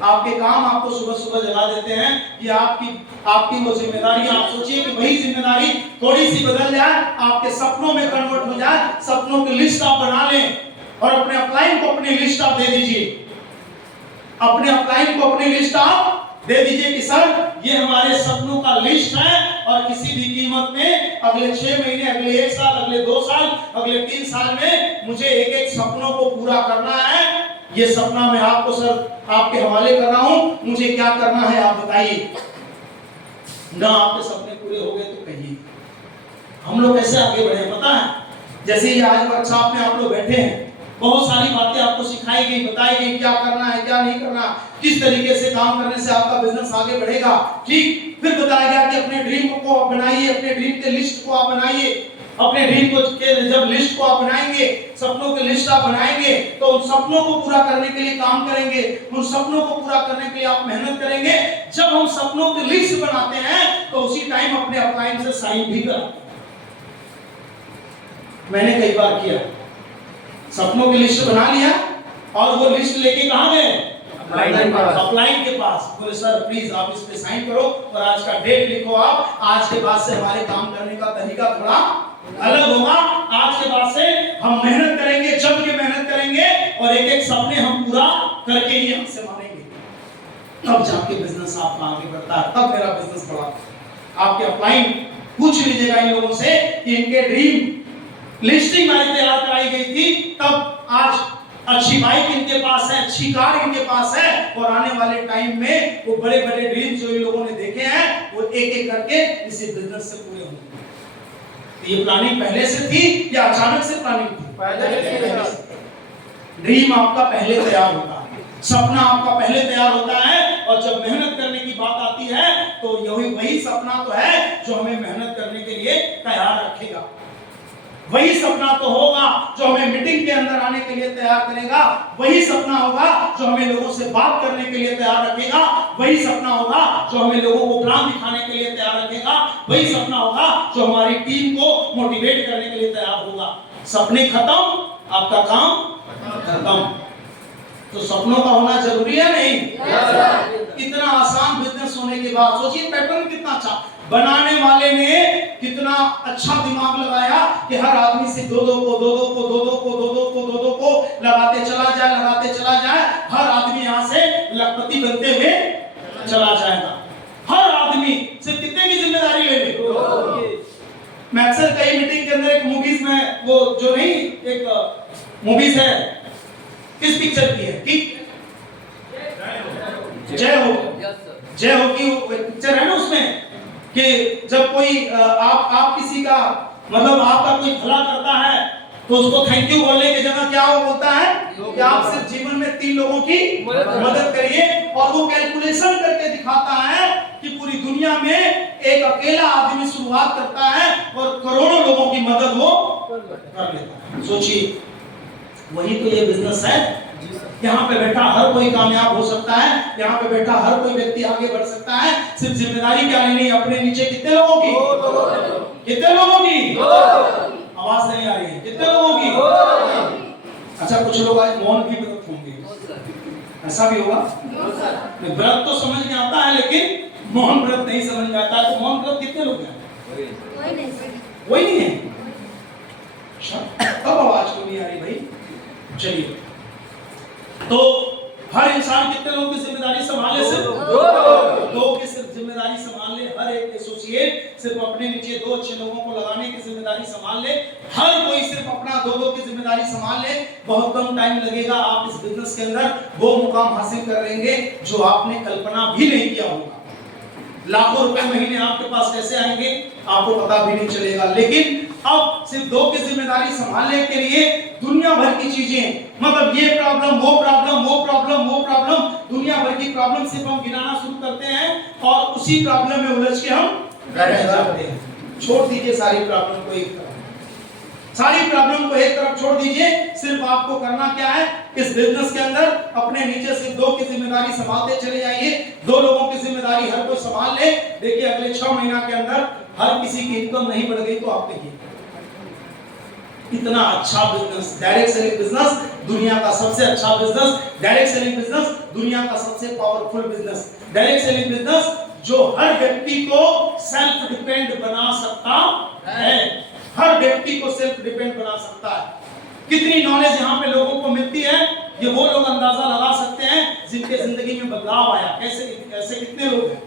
आपके काम आपको सुबह सुबह जगा देते हैं कि आपकी वो जिम्मेदारियां, आप सोचिए कि वही जिम्मेदारी थोड़ी सी बदल जाए, आपके सपनों में कन्वर्ट हो जाए, सपनों की लिस्ट आप बना लें और अपने अपलाइन को अपनी लिस्ट आप दे दीजिए, अपने अपलाइन को अपनी लिस्ट आप दे दीजिए कि सर ये हमारे सपनों का लिस्ट है और किसी भी कीमत में अगले 6 महीने, अगले 1 साल, अगले 2 साल, अगले 3 साल में मुझे एक सपनों को पूरा करना है। ये सपना मैं आपको सर आपके हवाले कर रहा हूं, मुझे क्या करना है आप बताइए। ना आपके सपने पूरे हो गए तो कहिए। हम लोग कैसे आगे बढ़े पता है? जैसे ये आज वर्कशॉप में आप लोग बैठे हैं, बहुत सारी बातें आपको सिखाई गई, बताई गई, क्या करना है, क्या नहीं करना, किस तरीके से काम करने से आपका बिजनेस आगे बढ़ेगा। ठीक, फिर बताया गया कि अपने ड्रीम को आप बनाइए, अपने ड्रीम के लिस्ट को आप बनाइए। अपने ड्रीम को जब लिस्ट को आप बनाएंगे, सपनों की लिस्ट आप बनाएंगे, तो उन सपनों को पूरा करने के लिए काम करेंगे, उन सपनों को पूरा करने के लिए आप मेहनत करेंगे। जब हम सपनों की लिस्ट बनाते हैं तो उसी टाइम अपने अपलाइन से साइन भी कराते हैं। मैंने कई बार किया, सपनों की लिस्ट बना लिया और वो लिस्ट लेके कहां गए? अपलाइन के पास। बोले सर प्लीज आप इस पे साइन करो और आज का डेट लिखो। आप आज के बाद से हमारे काम करने का तरीका थोड़ा अलग होगा। आज के बाद से हम मेहनत करेंगे, जम के मेहनत करेंगे और एक एक सपने हम पूरा करके ही हमसे मानेंगे। तब जाके बिजनेस आपका आगे बढ़ता है, तब मेरा बिजनेस बढ़ा। आपके अपलाइन पूछ लीजिएगा इन लोगों से कि इनके ड्रीम लिस्टिंग मैंने तैयार कराई गई थी, तब आज अच्छी बाइक इनके पास है, अच्छी कार इनके पास है और आने वाले टाइम में वो बड़े बड़े ड्रीम जो इन लोगों ने देखे हैं वो एक एक करके इसी बिजनेस से पूरे होंगे। तो ये प्लानिंग पहले से थी या अचानक से प्लानिंग थी? पहले से। ड्रीम आपका पहले तैयार होता है, सपना आपका पहले तैयार होता है और जब मेहनत करने की बात आती है तो यही वही सपना तो है जो हमें मेहनत करने के लिए तैयार रखेगा। वही सपना तो होगा जो हमें मीटिंग के अंदर आने के लिए तैयार करेगा। वही सपना होगा जो हमें लोगों से बात करने के लिए तैयार रखेगा। वही सपना होगा जो हमें लोगों को प्लान दिखाने के लिए तैयार रखेगा। वही सपना होगा जो हमारी टीम को मोटिवेट करने के लिए तैयार होगा। सपने खत्म, आपका काम खत्म। तो सपनों का होना जरूरी है नहीं? इतना आसान बिजनेस होने के बाद सोचिए पैटर्न कितना अच्छा। बनाने वाले ने कितना अच्छा दिमाग लगाया कि हर आदमी से दो दो को लगाते चला जाए। हर आदमी यहाँ से लखपति बनते हुए चला जाएगा। हर आदमी से कितने की जिम्मेदारी ले ले। मैं अक्सर कई मीटिंग के अंदर एक मूवीज में वो जो नहीं एक मूवीज है किस पिक्चर की है कि जय हो की पिक्चर है ना, उसमें कि जब कोई आप किसी का मतलब आपका कोई भला करता है तो उसको थैंक यू बोलने की जगह क्या वो बोलता है कि आप सिर्फ जीवन में 3 लोगों की मदद करिए और वो कैलकुलेशन करके दिखाता है कि पूरी दुनिया में एक अकेला आदमी शुरुआत करता है और करोड़ों लोगों की मदद वो कर लेता है। सोचिए वही तो ये बिजनेस है। यहाँ पे बैठा हर कोई कामयाब हो सकता है, यहाँ पे बैठा हर कोई व्यक्ति आगे बढ़ सकता है। सिर्फ जिम्मेदारी क्या लेनी है अपने नीचे कितने लोगों की? कितने लोगों की? आवाज नहीं आ रही है। कितने लोगों की? अच्छा कुछ लोग आज मौन भी व्रत होंगे, ऐसा भी होगा? व्रत तो समझ में आता है लेकिन मौन व्रत नहीं समझ में आता। तो मौन व्रत कितने लोग हैं? कोई नहीं है। कब आवाज क्यों नहीं आ रही भाई? चलिए, तो हर इंसान कितने लोगों की जिम्मेदारी संभाले? सिर्फ 2 की सिर्फ जिम्मेदारी संभाल ले। हर एक एसोसिएट सिर्फ अपने नीचे 2 अच्छे लोगों को लगाने की जिम्मेदारी संभाल ले। हर कोई सिर्फ अपना 2 की जिम्मेदारी संभाल ले। बहुत कम टाइम लगेगा, आप इस बिजनेस के अंदर वो मुकाम हासिल कर लेंगे जो आपने कल्पना भी नहीं किया होगा। लाखों रुपए महीने आपके पास कैसे आएंगे आपको पता भी नहीं चलेगा। लेकिन अब सिर्फ 2 की जिम्मेदारी संभालने के लिए दुनिया भर की चीजें, मतलब ये प्रॉब्लम वो प्रॉब्लम, दुनिया भर की प्रॉब्लम सिर्फ हम गिनाना शुरू करते हैं और उसी प्रॉब्लम में उलझ के हम रह जाते हैं। छोड़ दीजिए सारी प्रॉब्लम को एक तरफ, सारी प्रॉब्लम को एक तरफ छोड़ दीजिए। सिर्फ आपको करना क्या है, इस बिजनेस के अंदर अपने नीचे सिर्फ 2 की जिम्मेदारी संभालते चले जाइए। 2 लोगों की जिम्मेदारी हर कोई संभाल ले। देखिए अगले 6 महीना के अंदर हर किसी की इनकम नहीं बढ़ गई तो आप देखिए इतना अच्छा बिजनेस, डायरेक्ट सेलिंग बिजनेस दुनिया का सबसे अच्छा बिजनेस, डायरेक्ट सेलिंग बिजनेस दुनिया का सबसे powerful business, direct selling business जो हर व्यक्ति को सेल्फ डिपेंड बना सकता है। हर व्यक्ति को सेल्फ डिपेंड बना सकता है। कितनी नॉलेज यहाँ पे लोगों को मिलती है ये वो लोग अंदाजा लगा सकते हैं जिनके जिंदगी में बदलाव आया। कैसे कितने लोग हैं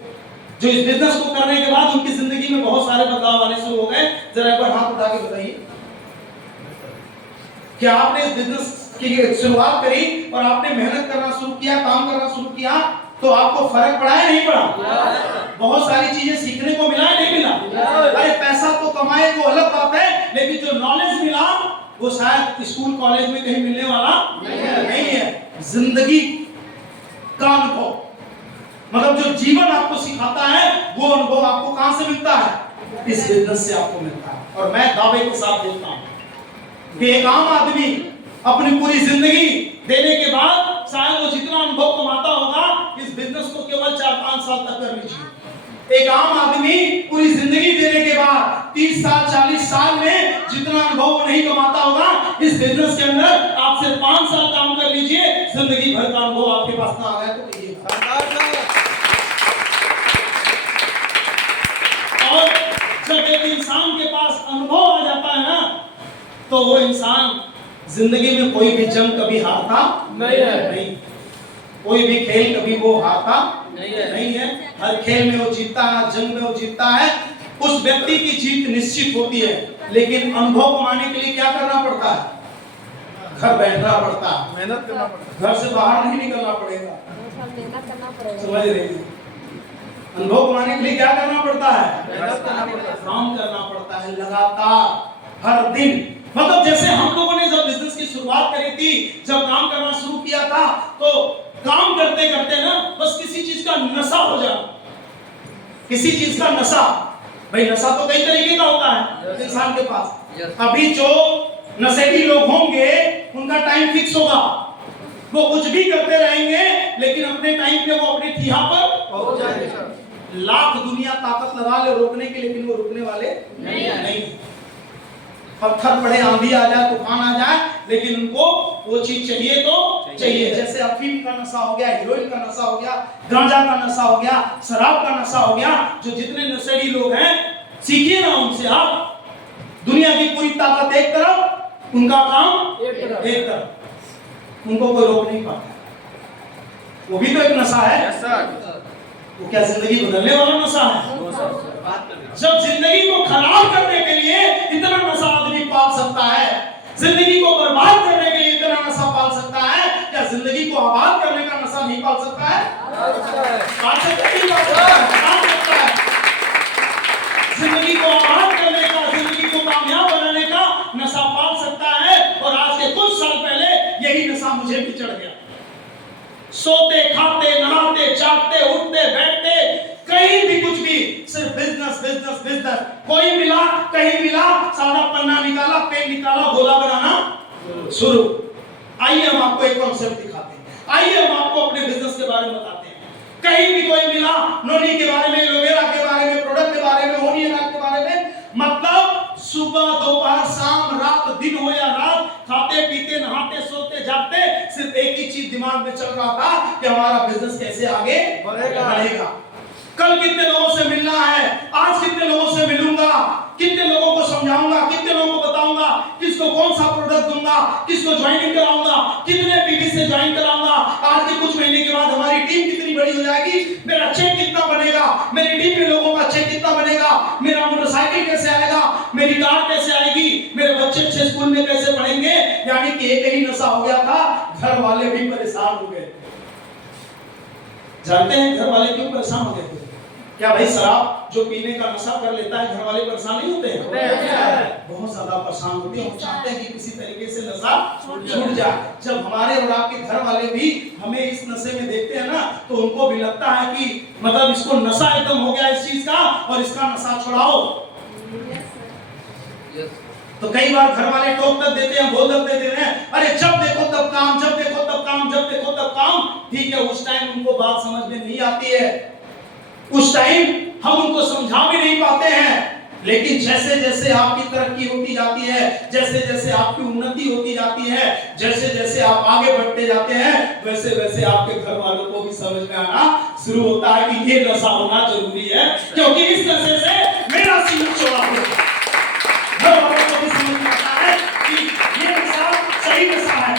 जो इस बिजनेस को करने के बाद उनकी जिंदगी में बहुत सारे बदलाव आने शुरू हो गए। जरा एक बार हाथ उठा के बताइए कि आपने इस बिजनेस की शुरुआत करी और आपने मेहनत करना शुरू किया, काम करना शुरू किया तो आपको फर्क पड़ा है नहीं पड़ा? बहुत सारी चीजें सीखने को मिला है नहीं मिला? अरे पैसा तो कमाए वो अलग बात है, लेकिन जो नॉलेज मिला वो शायद स्कूल कॉलेज में कहीं मिलने वाला नहीं है। जिंदगी का अनुभव, मतलब जो जीवन आपको सिखाता है वो अनुभव आपको कहां से मिलता है? इस बिजनेस से आपको मिलता है। और मैं दावे के साथ बोलता हूं कि एक आम आदमी अपनी पूरी जिंदगी देने के बाद शायद वो जितना अनुभव कमाता होगा इस बिजनेस को केवल 4-5 साल तक कर लीजिए। एक आम आदमी पूरी जिंदगी देने के बाद 30 साल 40 साल में जितना अनुभव वो नहीं कमाता होगा इस बिजनेस के अंदर आप सिर्फ 5 साल काम कर लीजिए, जिंदगी भर का अनुभव आपके पास ना आ गया तो कहिए। और जब एक इंसान के पास अनुभव आ जाता है ना तो वो इंसान जिंदगी में कोई भी जंग कभी हारता नहीं, कोई भी खेल कभी वो हारता नहीं है। हर खेल में वो जीतता है, जंग में वो जीतता है। उस व्यक्ति की जीत निश्चित होती है, लेकिन अनुभव कमाने के लिए क्या करना पड़ता है? घर बैठना पड़ता है, मेहनत करना पड़ता है, घर से बाहर नहीं निकलना पड़ेगा, समझ रहे हैं? अनुभव कमाने के लिए क्या करना पड़ता है? मेहनत करना पड़ता है, काम करना पड़ता है लगातार हर दिन। मतलब जैसे हम लोगों ने जब बिजनेस की शुरुआत करी थी, जब काम करना शुरू किया था, तो काम करते करते ना बस किसी चीज का नशा हो जाए, किसी चीज का नशा। भाई नशा तो कई तरीके का होता है इंसान के पास। अभी जो नशेड़ी लोग होंगे उनका टाइम फिक्स होगा, वो कुछ भी करते रहेंगे लेकिन अपने टाइम पे वो अपने ठिया पर पहुंच जाएंगे। लाख दुनिया ताकत लगा ले रोकने के, लेकिन वो रुकने वाले नहीं। पत्थर पड़े, आंधी आ जाए, तूफान आ जाए, लेकिन उनको वो चीज चाहिए तो चाहिए। जैसे अफीम का नशा हो गया, हेरोइन का नशा हो गया, गांजा का नशा हो गया, शराब का नशा हो गया। जो जितने नशेड़ी लोग हैं सीखिए ना उनसे आप। दुनिया की पूरी ताकत एक तरफ, उनका काम एक तरफ, उनको कोई रोक नहीं पाता। वो भी तो एक नशा है। वो क्या जिंदगी बदलने वाला नशा है? जब जिंदगी को खराब करने के लिए इतना नशा आदमी पाल सकता है, जिंदगी को बर्बाद करने के लिए इतना नशा पाल सकता है, क्या जिंदगी को आबाद करने का नशा नहीं पाल सकता है? पाल सकता है। जिंदगी को आबाद करने का, जिंदगी को कामयाब बनाने का नशा पाल सकता है। और आज के कुछ साल पहले यही नशा मुझे भी चढ़ गया। सोते खाते नहाते जागते उठते बैठते कहीं भी कुछ भी सिर्फ बिजनेस बिजनेस बिजनेस। कोई मिला, कहीं मिला, सादा पन्ना निकाला, पेन निकाला, गोला बनाना शुरू। आइए हम आपको एक कॉन्सेप्ट दिखाते हैं, आइए हम आपको अपने बिजनेस के बारे में बताते हैं। कहीं भी कोई मिला, नोनी के बारे में, एलोवेरा के बारे में, प्रोडक्ट के बारे में, होनी अनाज के बारे में, मतलब सुबह दोपहर शाम रात, दिन हो या रात, खाते पीते नहाते सोते जागते सिर्फ एक ही चीज दिमाग में चल रहा था कि हमारा बिजनेस कैसे आगे बढ़ेगा। कल कितने लोगों से मिलना है, आज कितने लोगों से मिलूंगा, कितने लोगों को समझाऊंगा, कितने लोगों को बताऊंगा, किसको कौन सा प्रोडक्ट दूंगा, किसको ज्वाइनिंग कराऊंगा, कितने पीवी से ज्वाइन कराऊंगा। आज के कुछ महीने के बाद हमारी टीम कितनी बड़ी हो जाएगी, मेरा चेक कितना बनेगा, मेरी टीम में लोगों का चेक कितना बनेगा, मेरा मोटरसाइकिल कैसे आएगा, मेरी कार कैसे आएगी, मेरे बच्चे अच्छे स्कूल में कैसे पढ़ेंगे। यानी कि एक ही नशा हो गया था, घर वाले भी परेशान हो गए। जानते हैं घर वाले क्यों परेशान हो गए थे? क्या भाई शराब जो पीने का नशा कर लेता है घर वाले परेशान नहीं होते हैं? बहुत ज्यादा परेशान होते हैं। हम चाहते हैं कि किसी तरीके से नशा छूट जाए। जब हमारे और आपके घर वाले भी हमें इस नशे में देखते हैं ना तो उनको भी लगता है कि मतलब इसको नशा एकदम हो गया इस चीज का और इसका नशा छुड़ाओ। तो कई बार घर वाले टोक तक देते हैं, बोल तक देते हैं, अरे जब देखो तब काम, जब देखो तब काम, जब देखो तब काम। ठीक है, उस टाइम उनको बात समझ में नहीं आती है, उस टाइम हम उनको समझा भी नहीं पाते हैं। लेकिन जैसे जैसे आपकी तरक्की होती जाती है, जैसे जैसे आपकी उन्नति होती जाती है, जैसे जैसे आप आगे बढ़ते जाते हैं, वैसे वैसे आपके घर वालों को भी समझ में आना शुरू होता है कि ये नशा होना जरूरी है, क्योंकि इस नशे से मेरा सीना चौड़ा होगा। घर वालों को भी समझ में आता है कि ये नशा सही नशा है।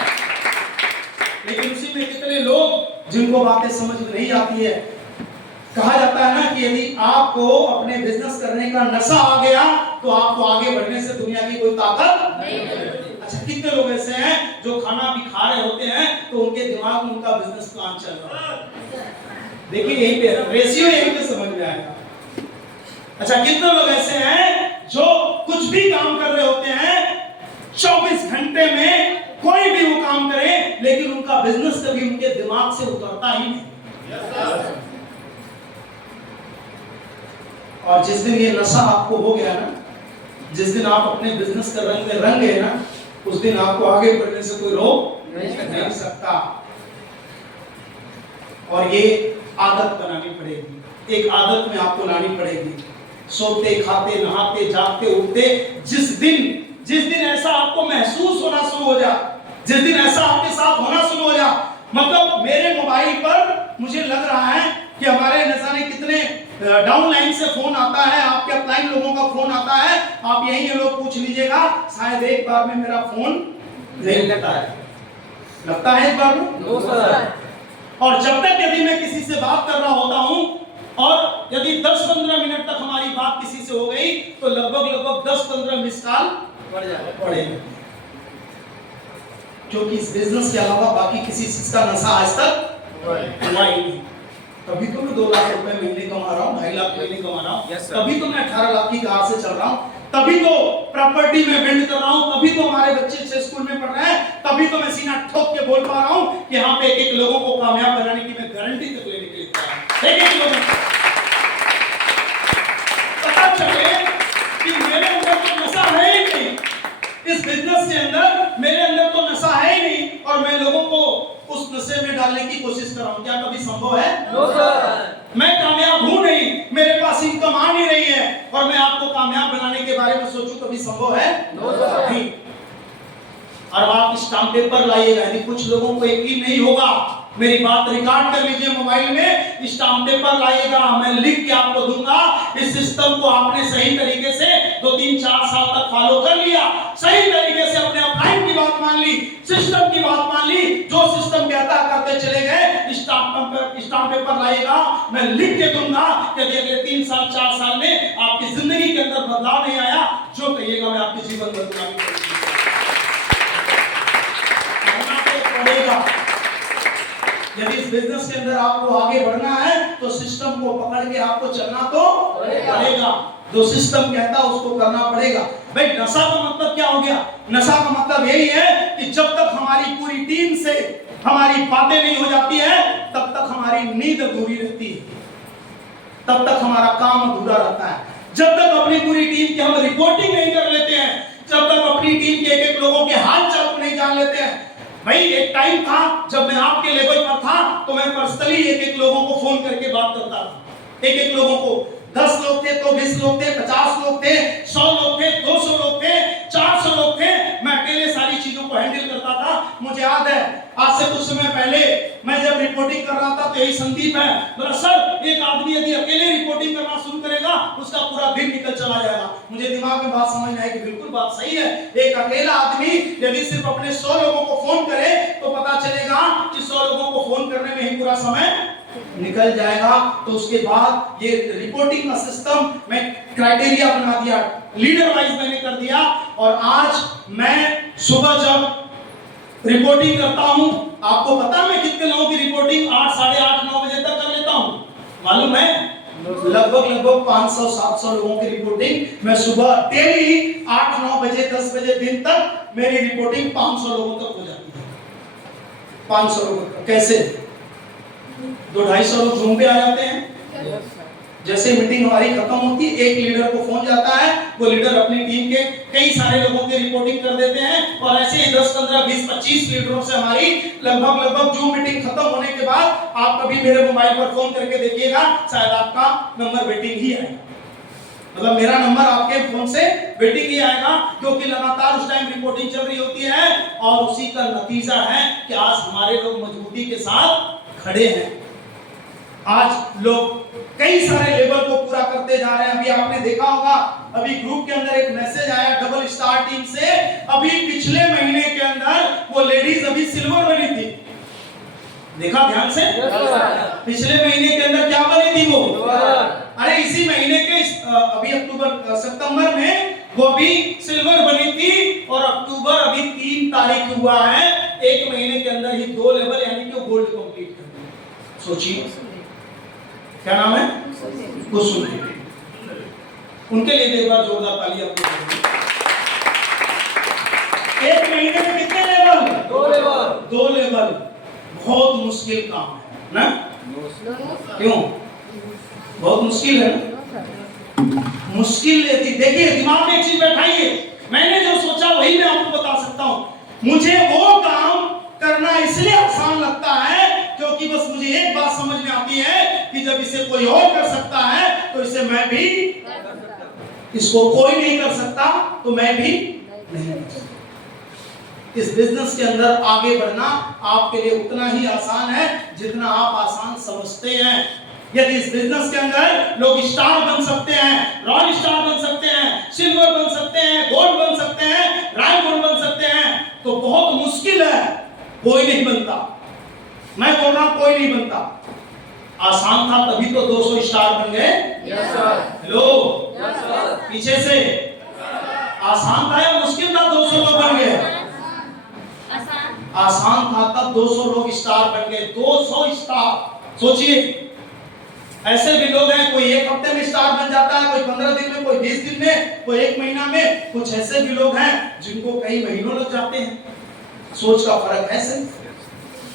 लेकिन उसी में कितने लोग जिनको बातें समझ में नहीं आती है। कहा जाता है ना कि यदि आपको अपने बिजनेस करने का नशा आ गया तो आपको आगे बढ़ने से दुनिया की कोई ताकत नहीं मिलती। अच्छा, कितने लोग ऐसे हैं जो खाना भी खा रहे होते हैं तो उनके दिमाग में उनका बिजनेस प्लान चल रहा है। देखिए यही पे रेशियो यही पे समझ में आएगा। अच्छा, कितने लोग ऐसे हैं जो कुछ भी काम कर रहे होते हैं, 24 घंटे में कोई भी वो काम करे, लेकिन उनका बिजनेस कभी उनके दिमाग से उतरता ही नहीं। और जिस दिन ये नशा आपको हो गया ना, जिस दिन आप अपने बिजनेस के रंग में रंग गए ना, उस दिन आपको आगे बढ़ने से कोई रोक नहीं सकता। और ये आदत बनानी पड़ेगी, एक आदत में आपको लानी पड़ेगी। सोते खाते नहाते जागते उठते जिस दिन ऐसा आपको महसूस होना शुरू हो जाए, जिस दिन ऐसा आपके साथ होना शुरू हो जाए, मतलब मेरे मोबाइल पर मुझे लग रहा है कि हमारे न जाने कितने डाउनलाइन से फोन आता है, आपके अपलाइन लोगों का फोन आता है, आप यही लोग पूछ लीजिएगा, शायद एक बार में मेरा फोन नहीं लगता है एक बार में। No sir. और जब तक यदि मैं किसी से बात कर रहा होता हूं और यदि 10-15 मिनट तक हमारी बात किसी से हो गई तो लगभग 10-15 मिस कॉल पड़ेगा, क्योंकि इस बिजनेस के अलावा बाकी किसी चीज का नशा आज तक हुआ ही नहीं। तभी तो मैं 2 लाख रुपए महीने कमा रहा हूँ, 2.5 लाख महीने कमा रहा हूँ, Yes, sir. तभी तो मैं 18 लाख की कार से चल रहा हूँ, तभी तो प्रॉपर्टी में बिल्ड कर रहा हूँ, तभी तो हमारे बच्चे अच्छे स्कूल में पढ़ रहे हैं, तभी तो मैं सीना ठोक के बोल पा रहा हूँ कि यहाँ पे एक लोगों को कामयाब बनाने की मैं गारंटी तक लेने के लिए तैयार हूं। एक लोगों को पता चले कि मेरे अंदर तो नशा है ही नहीं, इस बिजनेस के अंदर मेरे अंदर तो नशा है ही नहीं, और मैं लोगों को उस नशे में डालने की कोशिश कर रहा हूं। क्या कभी संभव है? No sir. मैं कामयाब हूं नहीं, मेरे पास इनकम आ नहीं रही है और मैं आपको कामयाब बनाने के बारे में सोचूं, कभी संभव है? No sir. नहीं। और आप स्टाम्प पेपर लाइएगा, यदि कुछ लोगों को यकीन नहीं होगा, मेरी बात रिकॉर्ड कर लीजिए मोबाइल में, स्टाम्प पेपर लाइएगा, मैं लिख के आपको दूंगा। इस सिस्टम को आपने सही तरीके से 2-3-4 साल तक फॉलो कर लिया, सही तरीके से अपने अपलाइन की बात मान ली, सिस्टम की बात मान ली, जो सिस्टम कहता करते चले गए, स्टाम्प पेपर लाइएगा, मैं लिख के दूंगा। यदि अगले 3 साल 4 साल में आपकी जिंदगी के अंदर बदलाव नहीं आया, जो कहिएगा मैं आपके जीवन में बदलाव पड़ेगा। यदि इस बिजनेस के अंदर आपको आगे बढ़ना है तो सिस्टम को पकड़ के आपको चलना तो पड़ेगा, जो सिस्टम कहता है उसको करना पड़ेगा। भाई नशा का मतलब क्या हो गया? नशा का मतलब यही है कि जब तक हमारी पूरी टीम से हमारी बातें नहीं हो जाती है, तब तक हमारी नींद अधूरी रहती है, तब तक हमारा काम अधूरा रहता है। जब तक अपनी पूरी टीम की हम रिपोर्टिंग नहीं कर लेते हैं, जब तक अपनी टीम के एक लोगों के हाल चाल को नहीं जान लेते हैं। भाई एक टाइम था जब मैं आपके लेवल पर था तो मैं पर्सनली एक लोगों को फोन करके बात करता था, एक लोगों को। 10 लोग थे तो 20 लोग थे, 50 लोग थे, 100 लोग थे, 200 लोग थे, 400 लोग थे, मैं अकेले सारी चीजों को हैंडल करता था। मुझे याद है आज से कुछ समय पहले मैं जब रिपोर्टिंग कर रहा था तो यही संदीप है बोला, सर एक आदमी यदि अकेले रिपोर्टिंग करना शुरू करेगा उसका पूरा दिन निकल चला जाएगा। मुझे दिमाग में बात समझ में आई कि बिल्कुल बात सही है, एक अकेला आदमी यदि सिर्फ अपने 100 लोगों को फोन करे तो पता चलेगा कि 100 लोगों को फोन करने में ही पूरा समय निकल जाएगा। तो उसके बाद ये रिपोर्टिंग का सिस्टम मैं क्राइटेरिया बना दिया, लीडर वाइज मैंने कर दिया, और आज मैं सुबह जब रिपोर्टिंग करता हूं, आपको पता मैं कितने लोगों की रिपोर्टिंग 8, 8:30, 9 बजे तक कर लेता हूं, मालूम है? लगभग 500-700 लोगों की रिपोर्टिंग मैं सुबह डेली 8-9 बजे 10 बजे दिन तक मेरी रिपोर्टिंग 500 लोगों तक हो जाती है। 500 लोगों तक कैसे? 200-250 लोग जूम पे आ जाते हैं। जैसे मीटिंग हमारी खत्म होती है, एक लीडर को फोन जाता है, वो लीडर अपनी टीम के कई सारे लोगों की रिपोर्टिंग कर देते हैं, और ऐसे ही 10, 15, 20, 25 लीडरों से हमारी लगभग जूम मीटिंग खत्म होने के बाद आप कभी मेरे मोबाइल पर फोन करके देखिएगा, शायद आपका नंबर वेटिंग ही आएगा, मतलब मेरा नंबर आपके फोन से वेटिंग ही आएगा, क्योंकि लगातार उस टाइम रिपोर्टिंग चल रही होती है। और उसी का नतीजा है कि आज हमारे लोग मजबूती के साथ खड़े हैं। आज लोग कई सारे लेवल को पूरा करते जा रहे हैं। अभी आपने देखा होगा, अभी ग्रुप के अंदर एक मैसेज आया डबल स्टार टीम से, अभी पिछले महीने के अंदर वो लेडीज अभी सिल्वर बनी थी, देखा ध्यान से? पिछले महीने के अंदर क्या बनी थी वो? अरे इसी महीने के अभी सितंबर में वो भी सिल्वर बनी थी, और अक्टूबर अभी 3 तारीख हुआ है, 1 महीने के अंदर ही 2 लेवल यानी कि गोल्ड कंप्लीट कर दिया। सोचिए क्या नाम है? कुसुम। उनके लिए एक बार जोरदार ताली आपको। 1 महीने में कितने लेवल? 2 लेवल। 2 लेवल बहुत मुश्किल काम है ना? क्यों? बहुत मुश्किल है ना? मुश्किल लेती। देखिए दिमाग में एक चीज बैठाइए, मैंने जो सोचा वही मैं आपको बता सकता हूं। मुझे वो काम करना इसलिए आसान लगता है क्योंकि बस मुझे एक बात समझ में आती है कि जब इसे कोई और कर सकता है तो इसे मैं भी, इसको कोई नहीं कर सकता तो मैं भी नहीं कर सकता। इस बिजनेस के अंदर आगे बढ़ना आपके लिए उतना ही आसान है जितना आप आसान समझते हैं। यदि इस बिजनेस के अंदर लोग स्टार बन सकते हैं, रॉयल स्टार बन सकते हैं, सिल्वर बन सकते हैं, गोल्ड बन सकते हैं, डायमंड बन सकते हैं, तो बहुत मुश्किल है, कोई नहीं बनता। मैं बोल रहा हूं कोई नहीं बनता। आसान था तभी तो 200 स्टार बन गए। हेलो, पीछे से आसान था या मुश्किल था 200 लोग बन गए? आसान था तब 200 लोग स्टार बन गए। 200 स्टार, सोचिए ऐसे भी लोग हैं, कोई एक हफ्ते में स्टार बन जाता है, कोई 15 दिन में, कोई 20 दिन में, कोई 1 महीना में। कुछ ऐसे भी लोग हैं जिनको कई महीनों लग जाते हैं। सोच का फर्क है सही।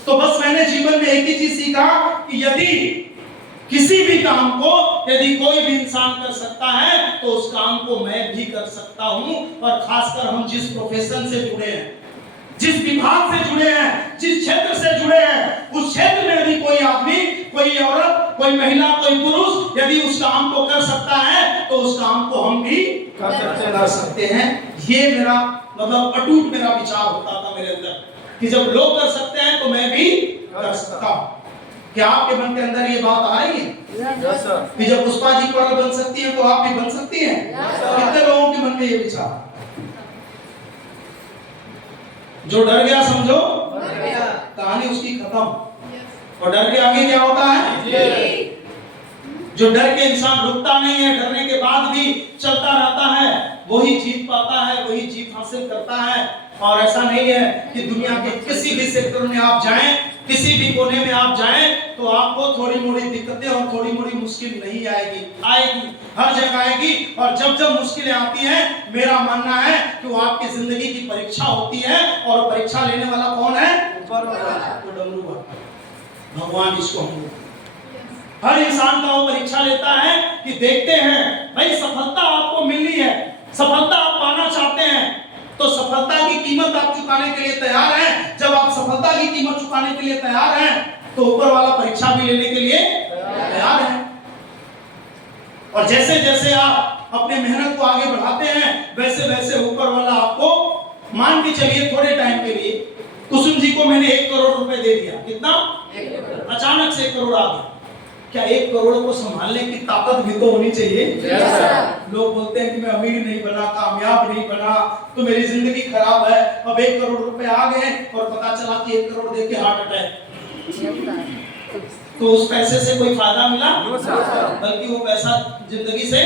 तो बस मैंने जीवन में एक ही चीज सीखा कि यदि किसी भी काम को यदि कोई भी इंसान कर सकता है तो उस काम को मैं भी कर सकता हूं। और खासकर हम जिस प्रोफेशन से जुड़े हैं, जिस विभाग से जुड़े हैं, जिस क्षेत्र से जुड़े हैं, उस क्षेत्र में यदि कोई आदमी, कोई औरत, कोई महिला, कोई पुरुष यदि उस काम को कर सकता है तो उस काम को हम भी कर सकते हैं। ये मेरा मतलब अटूट मेरा विचार होता था मेरे अंदर कि जब लोग कर सकते हैं तो मैं भी कर सकता हूं। क्या आपके मन के अंदर ये बात आ रही है कि जब पुष्पा जी पर्ल बन सकती है तो आप भी बन सकती हैं? कितने लोगों के मन में ये विचार? जो डर गया समझो कहानी उसकी खत्म। और डर के आगे क्या होता है? जो डर के इंसान रुकता नहीं है, डरने के बाद भी चलता रहता है, वही जीत पाता है, वही जीत हासिल करता है। और ऐसा नहीं है कि दुनिया के किसी भी सेक्टर में आप जाएं, किसी भी कोने में आप जाएं तो आपको थोड़ी मोड़ी दिक्कतें और थोड़ी मोड़ी मुश्किल नहीं आएगी, हर जगह आएगी। और जब जब मुश्किलें आती हैं, मेरा मानना है कि वो आपकी जिंदगी की परीक्षा होती है। और परीक्षा लेने वाला कौन है? ऊपर वाला, तो डमरू वाला भगवान जिसको हम हर इंसान का वो परीक्षा लेता है कि देखते हैं भाई सफलता आपको मिलनी है, सफलता आप पाना चाहते हैं तो सफलता की कीमत आप चुकाने के लिए तैयार हैं। जब आप सफलता की कीमत चुकाने के लिए तैयार हैं तो ऊपर वाला परीक्षा भी लेने के लिए तैयार है। और जैसे जैसे आप अपने मेहनत को आगे बढ़ाते हैं वैसे वैसे ऊपर वाला आपको, मान के चलिए थोड़े टाइम के लिए कुसुम जी को मैंने 1 करोड़ रुपए दे दिया। कितना? अचानक से 1 करोड़ आ गया। क्या 1 करोड़ को संभालने की ताकत भी तो होनी चाहिए? लोग बोलते हैं कि मैं अमीर नहीं बना, कामयाब नहीं बना, तो मेरी जिंदगी खराब है। अब 1 करोड़ रुपए आ गए और पता चला कि 1 करोड़ देके हार्ट अटैक, तो उस पैसे से कोई फायदा मिला? बल्कि वो पैसा जिंदगी से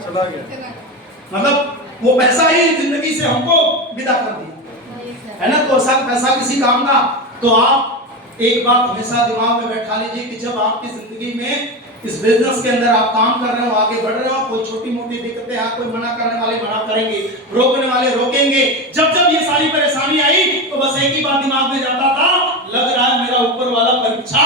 चला गया। मतलब वो पैसा ही जिंदगी से हमको विदा कर दिया, है ना? तो ऐसा पैसा किसी काम का। तो आप एक बात हमेशा दिमाग में बैठा लीजिए कि जब आपकी जिंदगी में इस बिजनेस के अंदर आप काम कर रहे हो, आगे बढ़ रहे हो, कोई छोटी मोटी दिक्कतें, हाँ कोई मना करने वाले मना करेंगे, रोकने वाले रोकेंगे। जब जब ये सारी परेशानी आई तो बस एक ही बात दिमाग में जाता था, लग रहा है मेरा ऊपर वाला परीक्षा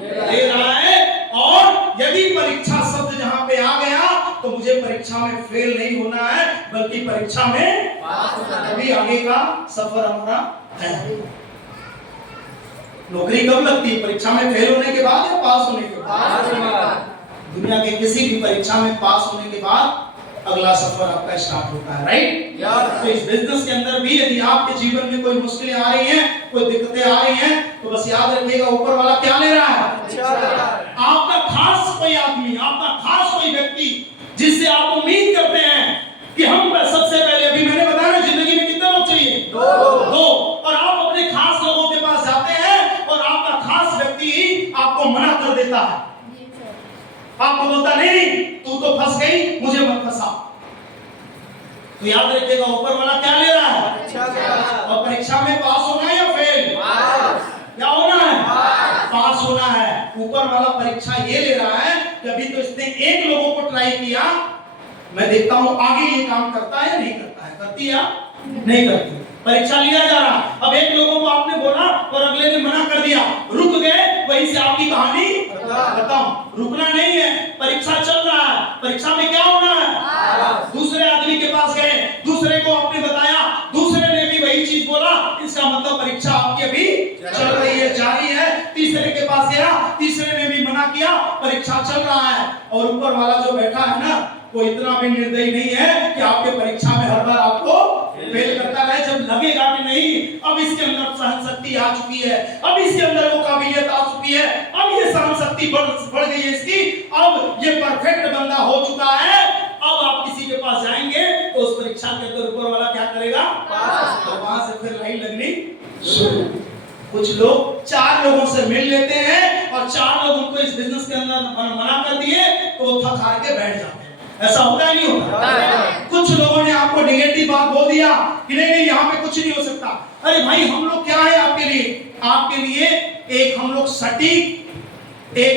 ले रहा है। और यदि परीक्षा शब्द जहां पे आ गया तो मुझे परीक्षा में फेल नहीं होना है बल्कि परीक्षा में पास होना है। अभी आगे का सफर हमारा है। नौकरी कब लगती है? परीक्षा में फेल होने के बाद या पास होने के बाद? दुनिया के किसी भी परीक्षा में पास होने के बाद अगला सफर आपका स्टार्ट होता है, राइट? तो इस बिजनेस के अंदर भी यदि आपके जीवन में कोई मुश्किलें आ रही हैं, कोई दिक्कतें आ रही हैं, तो बस याद रखिएगा ऊपर वाला क्या ले रहा है? आपका खास कोई आदमी, आपका खास कोई व्यक्ति जिससे आप उम्मीद करते हैं कि हम सबसे पहले, अभी मैंने बताया जिंदगी में कितने लोग चाहिए? 2। और आप अपने खास लोगों के पास जाते हैं और आपका खास व्यक्ति ही आपको मना कर देता है। आपको बोलता नहीं तू तो फंस गई, मुझे मत फंसा। तो याद रखिएगा ऊपर वाला क्या ले रहा है? और परीक्षा में पास होना है या फेल? क्या होना है? पास होना है। ऊपर वाला परीक्षा ये ले रहा है कि अभी तो इसने 1 लोगों को ट्राई किया, मैं देखता हूं आगे ये काम करता है या नहीं करता है, करती है नहीं करती। परीक्षा लिया जा रहा, अब 1 लोगों को आपने बोला और अगले ने मना कर दिया, रुक गए, वहीं से आपकी कहानी खत्म। रुकना नहीं है, परीक्षा चल रहा है। परीक्षा में क्या होना जारी है, तीसरे के पास गया, तीसरे ने भी मना किया, परीक्षा चल रहा है और ऊपर वाला जो बैठा है ना वो इतना भी निर्दयी नहीं है कि आपके परीक्षा में हर बार आपको फेल करता रहे। जब लगेगा कि नहीं अब इसके अंदर सहन शक्ति आ चुकी है, अब इसके अंदर वो काबिलियत आ चुकी है, अब ये सहन शक्ति बढ़ गई है इसकी, अब ये परफेक्ट बंदा हो चुका है, अब आप किसी के पास जाएंगे तो उस परीक्षा के अंदर ऊपर वाला क्या करेगा? तो वहां से फिर लाइन लगनी शुरू। कुछ लोग 4 लोगों से मिल लेते हैं और 4 लोग उनको इस बिजनेस के अंदर मना कर दिए तो वो थक हार के बैठ जाते हैं। ऐसा होता है नहीं होता? कुछ लोगों ने आपको नेगेटिव बात बोल दिया कि नहीं नहीं यहाँ पे कुछ नहीं हो सकता। अरे भाई हम लोग क्या है आपके लिए? आपके लिए एक हम लोग सटीक एक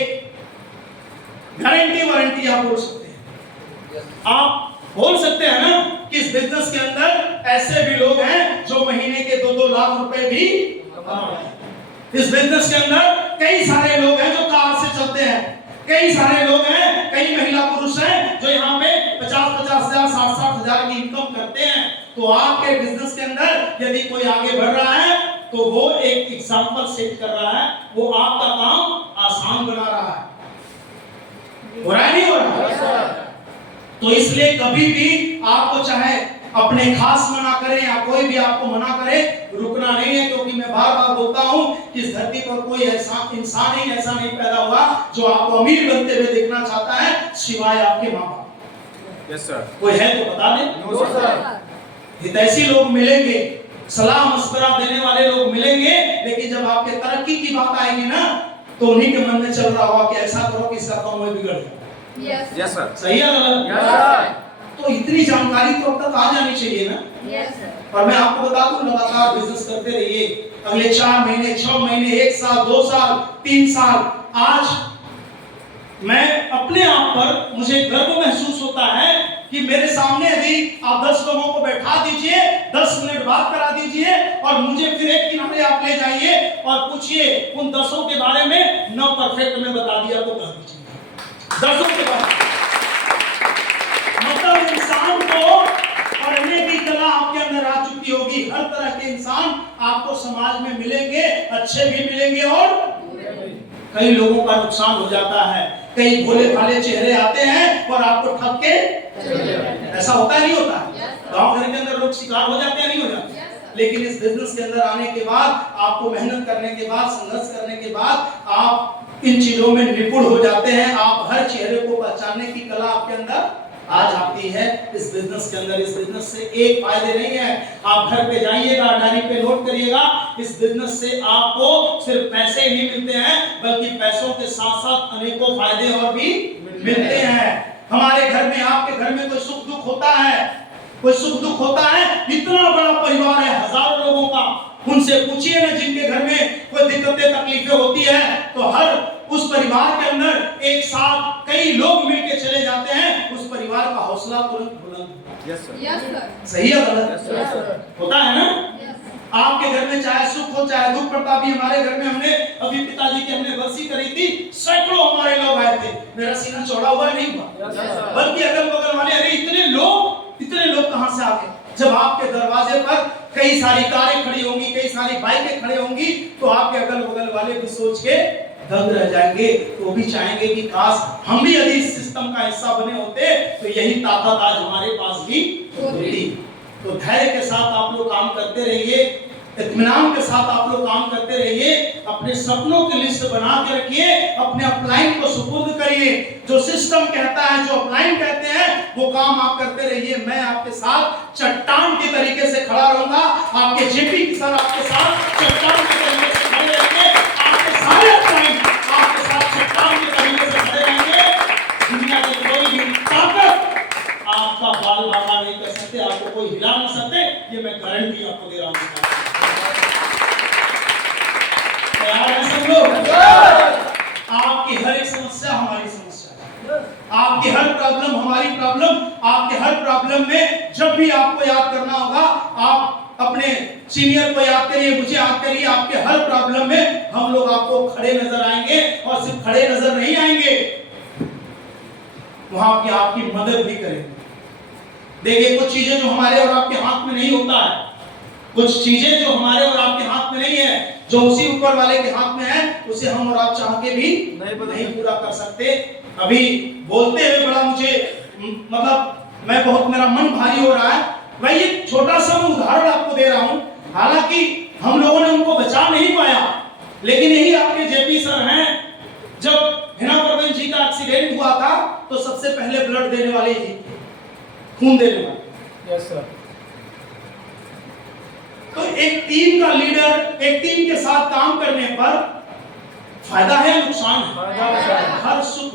गारंटी वारंटी आप बोल सकते हैं। आप बोल सकते हैं ना कि इस बिजनेस के अंदर ऐसे भी लोग हैं जो महीने के 2-2 लाख रुपए भी कमा रहे हैं। इस बिजनेस के अंदर कई सारे लोग हैं जो कार से चलते हैं, कई सारे लोग हैं, कई महिला पुरुष हैं जो यहाँ पे 50-50 हजार 60-60 हजार की इनकम करते हैं। तो आपके बिजनेस के अंदर यदि कोई आगे बढ़ रहा है तो वो एक एग्जांपल सेट कर रहा है, वो आपका काम आसान बना रहा है। हो रहा है नहीं हो रहा? तो इसलिए कभी भी आपको चाहे अपने खास मना करें या कोई भी आपको मना करे, रुकना नहीं है, क्योंकि मैं बार बार बोलता हूं कि इस धरती पर कोई ऐसा इंसान ही ऐसा नहीं पैदा हुआ जो आपको अमीर बनते हुए देखना चाहता है सिवाय आपके माँ बाप। Yes sir. कोई है तो बता दें। No sir. हितैषी लोग मिलेंगे, सलाह मशवरा देने वाले लोग मिलेंगे, लेकिन जब आपके तरक्की की बात आएगी ना तो उन्हीं के मन में चल रहा होगा कि ऐसा करो कि इसका काम में बिगड़ जाए। Yes sir. सही है गलत? Yes sir. तो इतनी जानकारी तो अब तक आ जानी चाहिए ना। Yes sir. और मैं आपको बता दूं लगातार बिजनेस करते रहिए, अगले 4 महीने 6 महीने 1 साल 2 साल 3 साल, आज मैं अपने आप पर मुझे गर्व महसूस होता है कि मेरे सामने यदि आप 10 लोगों को बैठा दीजिए, 10 मिनट बात करा दीजिए और मुझे फिर एक किनारे आप ले जाइए और पूछिए उन 10 के बारे में 9 परफेक्ट में बता दिया तो कह दीजिए 10 के बारे में। मतलब इंसान को पढ़ने की कला आपके अंदर आ चुकी होगी। हर तरह के इंसान आपको समाज में मिलेंगे, अच्छे भी मिलेंगे और कई लोगों का नुकसान हो जाता है। कई भोले भाले चेहरे आते हैं और आपको ठग के ऐसा होता है नहीं होता? गांव घर के अंदर लोग शिकार हो जाते हैं नहीं हो जाते? लेकिन इस बिजनेस के अंदर आने के बाद, आपको मेहनत करने के बाद, संघर्ष करने के बाद आप इन चीजों में निपुण हो जाते हैं। आप हर चेहरे को पहचानने की कला आपके अंदर आ जाती है इस बिजनेस के अंदर। इस बिजनेस से एक फायदे नहीं है, आप घर पे जाइएगा, डायरी पे नोट करिएगा, इस बिजनेस से आपको सिर्फ पैसे ही नहीं मिलते हैं बल्कि पैसों के साथ साथ अनेकों फायदे और भी मिलते हैं। हमारे घर में, आपके घर में कोई सुख दुख होता है, कोई सुख दुख होता है, इतना बड़ा परिवार है हजारों लोगों का, उनसे पूछिए ना जिनके घर में कोई दिक्कतें तकलीफें होती है तो हर उस परिवार के अंदर एक साथ कई लोग मिलकर चले जाते हैं, उस परिवार का हौसला तुरंत बुलंद। Yes sir. Yes sir. सही है गलत? Yes sir. होता है ना? यस। आपके घर में चाहे सुख हो चाहे दुख पड़ता भी, हमारे घर में हमने अभी पिताजी की हमने बरसी करी थी, सैकड़ों हमारे लोग आए थे, मेरा सीना चौड़ा हुआ नहीं हुआ, बल्कि अगल बगल वाले अरे इतने लोग कहां से आ गए। जब आपके दरवाजे पर कई सारी कारें खड़ी होंगी, कई सारी बाइकें खड़ी होंगी तो आपके अगल बगल वाले भी सोच के दंग रह जाएंगे, तो भी चाहेंगे कि काश हम भी यदि इस सिस्टम का हिस्सा बने होते तो यही ताकत आज हमारे पास भी होती। तो धैर्य के साथ आप लोग काम करते रहिए, इत्मीनान के साथ आप लोग काम करते रहिए, अपने सपनों की लिस्ट बना के रखिए, अपने अपलाइन को सुपुर्द करिए, जो सिस्टम कहता है, जो अपलाइन कहते हैं वो काम आप करते रहिए। मैं आपके साथ चट्टान के तरीके से खड़ा रहूंगा, आपके जेपी सर आपके साथ चट्टान के तरीके से खड़े रहेंगे, आपके सारे अपलाइन आपके साथ चट्टान के तरीके से खड़े रहेंगे। दुनिया की कोई भी ताकत आपका बाल बाका नहीं कर सकते, आपको कोई हिला नहीं सकते, ये मैं गारंटी आपको दे रहा हूँ। तैयार हैं सब लोग? आपकी हर एक समस्या हमारी समस्या है, आपकी हर प्रॉब्लम हमारी प्रॉब्लम। आपके हर प्रॉब्लम में जब भी आपको याद करना होगा, आप अपने सीनियर को याद करिए, मुझे याद करिए, आपके हर प्रॉब्लम में हम लोग आपको खड़े नजर आएंगे और सिर्फ खड़े नजर नहीं आएंगे, वहां की आपकी मदद भी करेंगे। देखिए कुछ चीजें जो हमारे और आपके हाथ में नहीं होता है, कुछ चीजें जो हमारे और आपके हाथ में नहीं है, जो उसी ऊपर वाले के हाथ में है उसे हम और आप चाह के भी नहीं पूरा कर सकते। अभी बोलते हुए बड़ा मुझे मतलब मैं बहुत मेरा मन भारी हो रहा है। मैं ये छोटा सा मैं उदाहरण आपको दे रहा हूं, हालांकि हम लोगों ने उनको बचा नहीं पाया, लेकिन यही आपके जेपी सर हैं। जब हिना प्रवीण जी का एक्सीडेंट हुआ था तो सबसे पहले ब्लड देने वाले ही थे, खून देने वाले। Yes sir. तो एक टीम का लीडर, एक टीम के साथ काम करने पर फायदा है या नुकसान है? हर सुख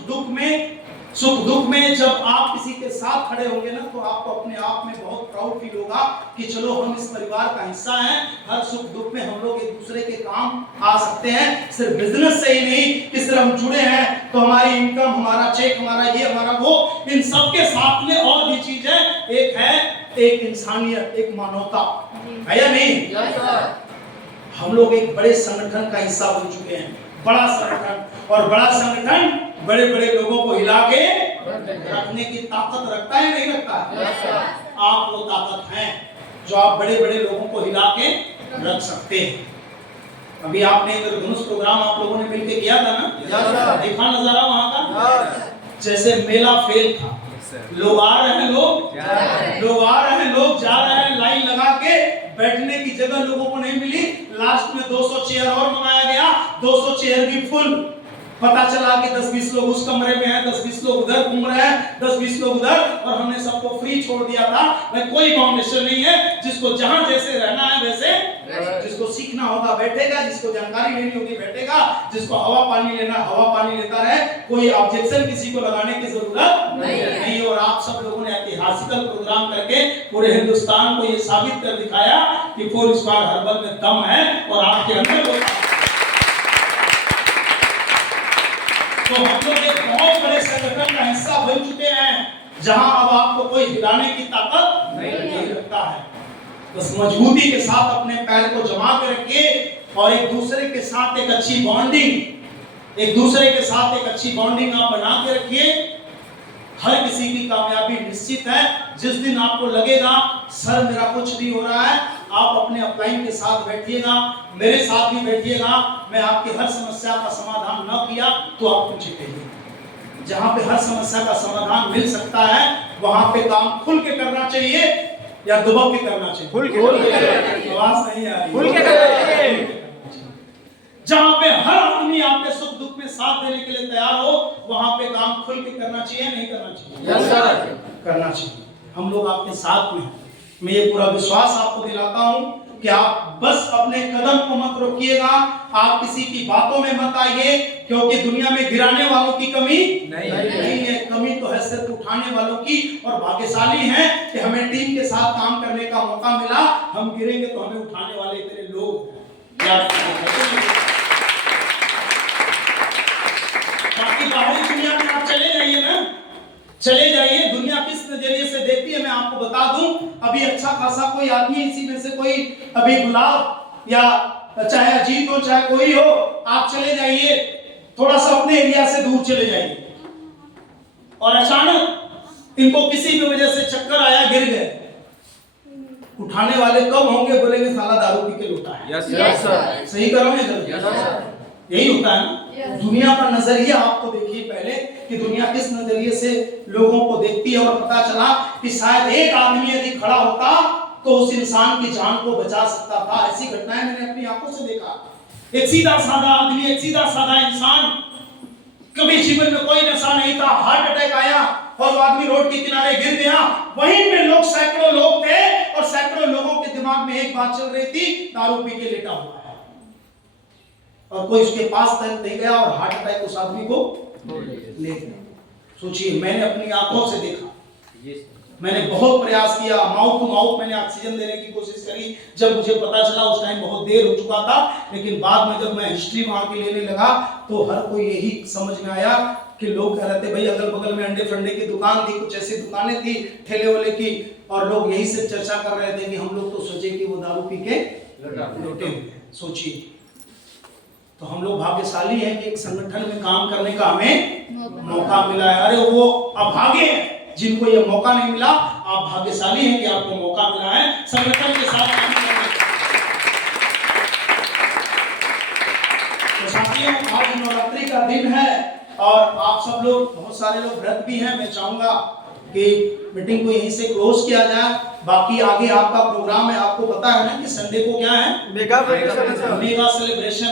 दुख में जब आप किसी के साथ खड़े होंगे ना तो आपको अपने आप में बहुत प्राउड फील होगा कि चलो हम इस परिवार का हिस्सा हैं। हर सुख दुख में हम लोग एक दूसरे के काम आ सकते हैं। सिर्फ बिजनेस से ही नहीं कि सिर्फ हम जुड़े हैं तो हमारी इनकम, हमारा चेक, हमारा ये, हमारा वो, इन सब के साथ में और भी चीज है। एक है एक इंसानियत, एक मानवता है या नहीं? हम लोग एक बड़े संगठन का हिस्सा बन चुके हैं, बड़ा संगठन, और बड़ा संगठन बड़े बड़े लोगों को हिला के रखने की ताकत रखता है नहीं रखता है? आप वो ताकत हैं जो आप बड़े बड़े लोगों को हिला के रख सकते हैं। अभी आपने इंद्रधनुष प्रोग्राम आप लोगों ने मिलकर किया था ना, देखा नजारा वहां का? जैसे मेला फेल था, लोग आ रहे हैं, लोग आ रहे हैं, लोग जा रहे हैं, लाइन लगा के बैठने की जगह लोगों को नहीं मिली। लास्ट में 200 चेयर और मंगाया गया, 200 चेयर भी फुल। पता चला कि 10-20 लोग उस कमरे में हैं, 10-20 लोग उधर घूम रहे हैं, 10-20 लोग उधर, और हमने सबको फ्री छोड़ दिया था। मैं कोई बाउंडेशन नहीं है, जिसको जहां जैसे रहना है वैसे, जिसको सीखना होगा बैठेगा, जिसको जानकारी लेनी होगी बैठेगा, जिसको हवा पानी लेना हवा पानी लेता रहे। कोई ऑब्जेक्शन किसी को लगाने की जरूरत नहीं। और आप सब लोगों ने ऐतिहासिक प्रोग्राम करके पूरे हिंदुस्तान को ये साबित कर दिखाया कि 4 स्टार हर्बल में दम है और आपके अंदर वो। तो हम लोग एक बहुत बड़े संगठन का हिस्सा बन चुके हैं जहां अब आपको कोई हिलाने की ताकत नहीं रखता है। बस मजबूती के साथ अपने पैर को जमा के रखिए और एक दूसरे के साथ एक अच्छी बॉन्डिंग आप बना के रखिए। हर किसी की कामयाबी निश्चित है। जिस दिन आपको लगेगा सर मेरा कुछ नहीं हो रहा है, आप अपने अपलाइन के साथ बैठिएगा, मेरे साथ भी बैठिएगा। मैं आपकी हर समस्या का समाधान न किया तो आप मुझे कहिए। जहां पे हर समस्या का समाधान मिल सकता है वहां पे काम खुल के करना चाहिए या दबाव के करना चाहिए? खुल के। आवाज नहीं आ रही। खुल के करना चाहिए। जहां पे हर आदमी आपके सुख दुख में साथ देने के लिए तैयार हो वहां पे काम खुल के करना चाहिए, नहीं करना चाहिए? यस सर, करना चाहिए। हम लोग आपके साथ में हैं। मैं ये पूरा विश्वास आपको दिलाता हूं कि आप बस अपने कदम को मत रोकिएगा, आप किसी की बातों में मत आइए, क्योंकि दुनिया में गिराने वालों की कमी नहीं है। कमी तो है सिर्फ उठाने वालों की। और भाग्यशाली हैं कि हमें टीम के साथ काम करने का मौका मिला। हम गिरेंगे तो हमें उठाने वाले इतने लोग। बाकी बाहरी दुनिया में आप चले जाइए ना, चले जाइए, दुनिया किस नजरिए से देखती है मैं आपको बता दूं। अभी अच्छा खासा कोई आदमी, इसी में से कोई अभी गुलाब या चाहे अजीत हो चाहे कोई हो, आप चले जाइए थोड़ा सा अपने एरिया से दूर चले जाइए और अचानक इनको किसी भी वजह से चक्कर आया, गिर गए, उठाने वाले कब होंगे? बोलेंगे साला दारू पी के लौटा है। Yes sir. सही करोगे? यही होता है ना। दुनिया का नजरिया आपको देखिए पहले कि दुनिया किस नजरिए से लोगों को देखती है। और पता चला कि शायद एक आदमी यदि खड़ा होता तो उस इंसान की जान को बचा सकता था। ऐसी घटनाएं मैंने अपनी आंखों से देखा। एक सीधा साधा आदमी, एक सीधा साधा इंसान, कभी जीवन में कोई नशा नहीं था, हार्ट अटैक आया और वो आदमी रोड के किनारे गिर गया। वहीं पे लोग, सैकड़ों लोग थे और सैकड़ों लोगों के दिमाग में एक बात चल रही थी, दारू पी के लेटा हुआ है। और कोई उसके पास तक नहीं गया और हार्ट अटैक उस आदमी को ले गया। सोचिए, मैंने अपनी आंखों से देखा। मैंने बहुत प्रयास किया, माउथ टू माउथ मैंने ऑक्सीजन देने की कोशिश करी। जब मुझे पता चला उस टाइम बहुत देर हो चुका था, लेकिन बाद में जब मैं हिस्ट्री वहां की लेने लगा तो हर कोई यही समझ में आया कि लोग कह रहे थे भाई अगल बगल में अंडे फंडे की दुकान थी, कुछ ऐसी दुकानें थी ठेले वाले की, और लोग यही से चर्चा कर रहे थे कि हम लोग तो सोचे कि वो दारू पी के लौटे हुए। सोचिए, तो हम लोग भाग्यशाली हैं कि एक संगठन में काम करने का हमें मौका मिला है। अरे वो अभागे हैं जिनको ये मौका नहीं मिला, आप भाग्यशाली हैं कि आपको मौका मिला है संगठन के साथ काम करने का। साथियों, आज नवरात्रि का दिन है और आप सब लोग, बहुत सारे लोग व्रत भी हैं। मैं चाहूंगा कि मीटिंग को यहीं से क्लोज किया जाए। बाकी आगे आपका प्रोग्राम है, आपको पता है ना कि संडे को क्या है, मेगा मेगा सेलिब्रेशन।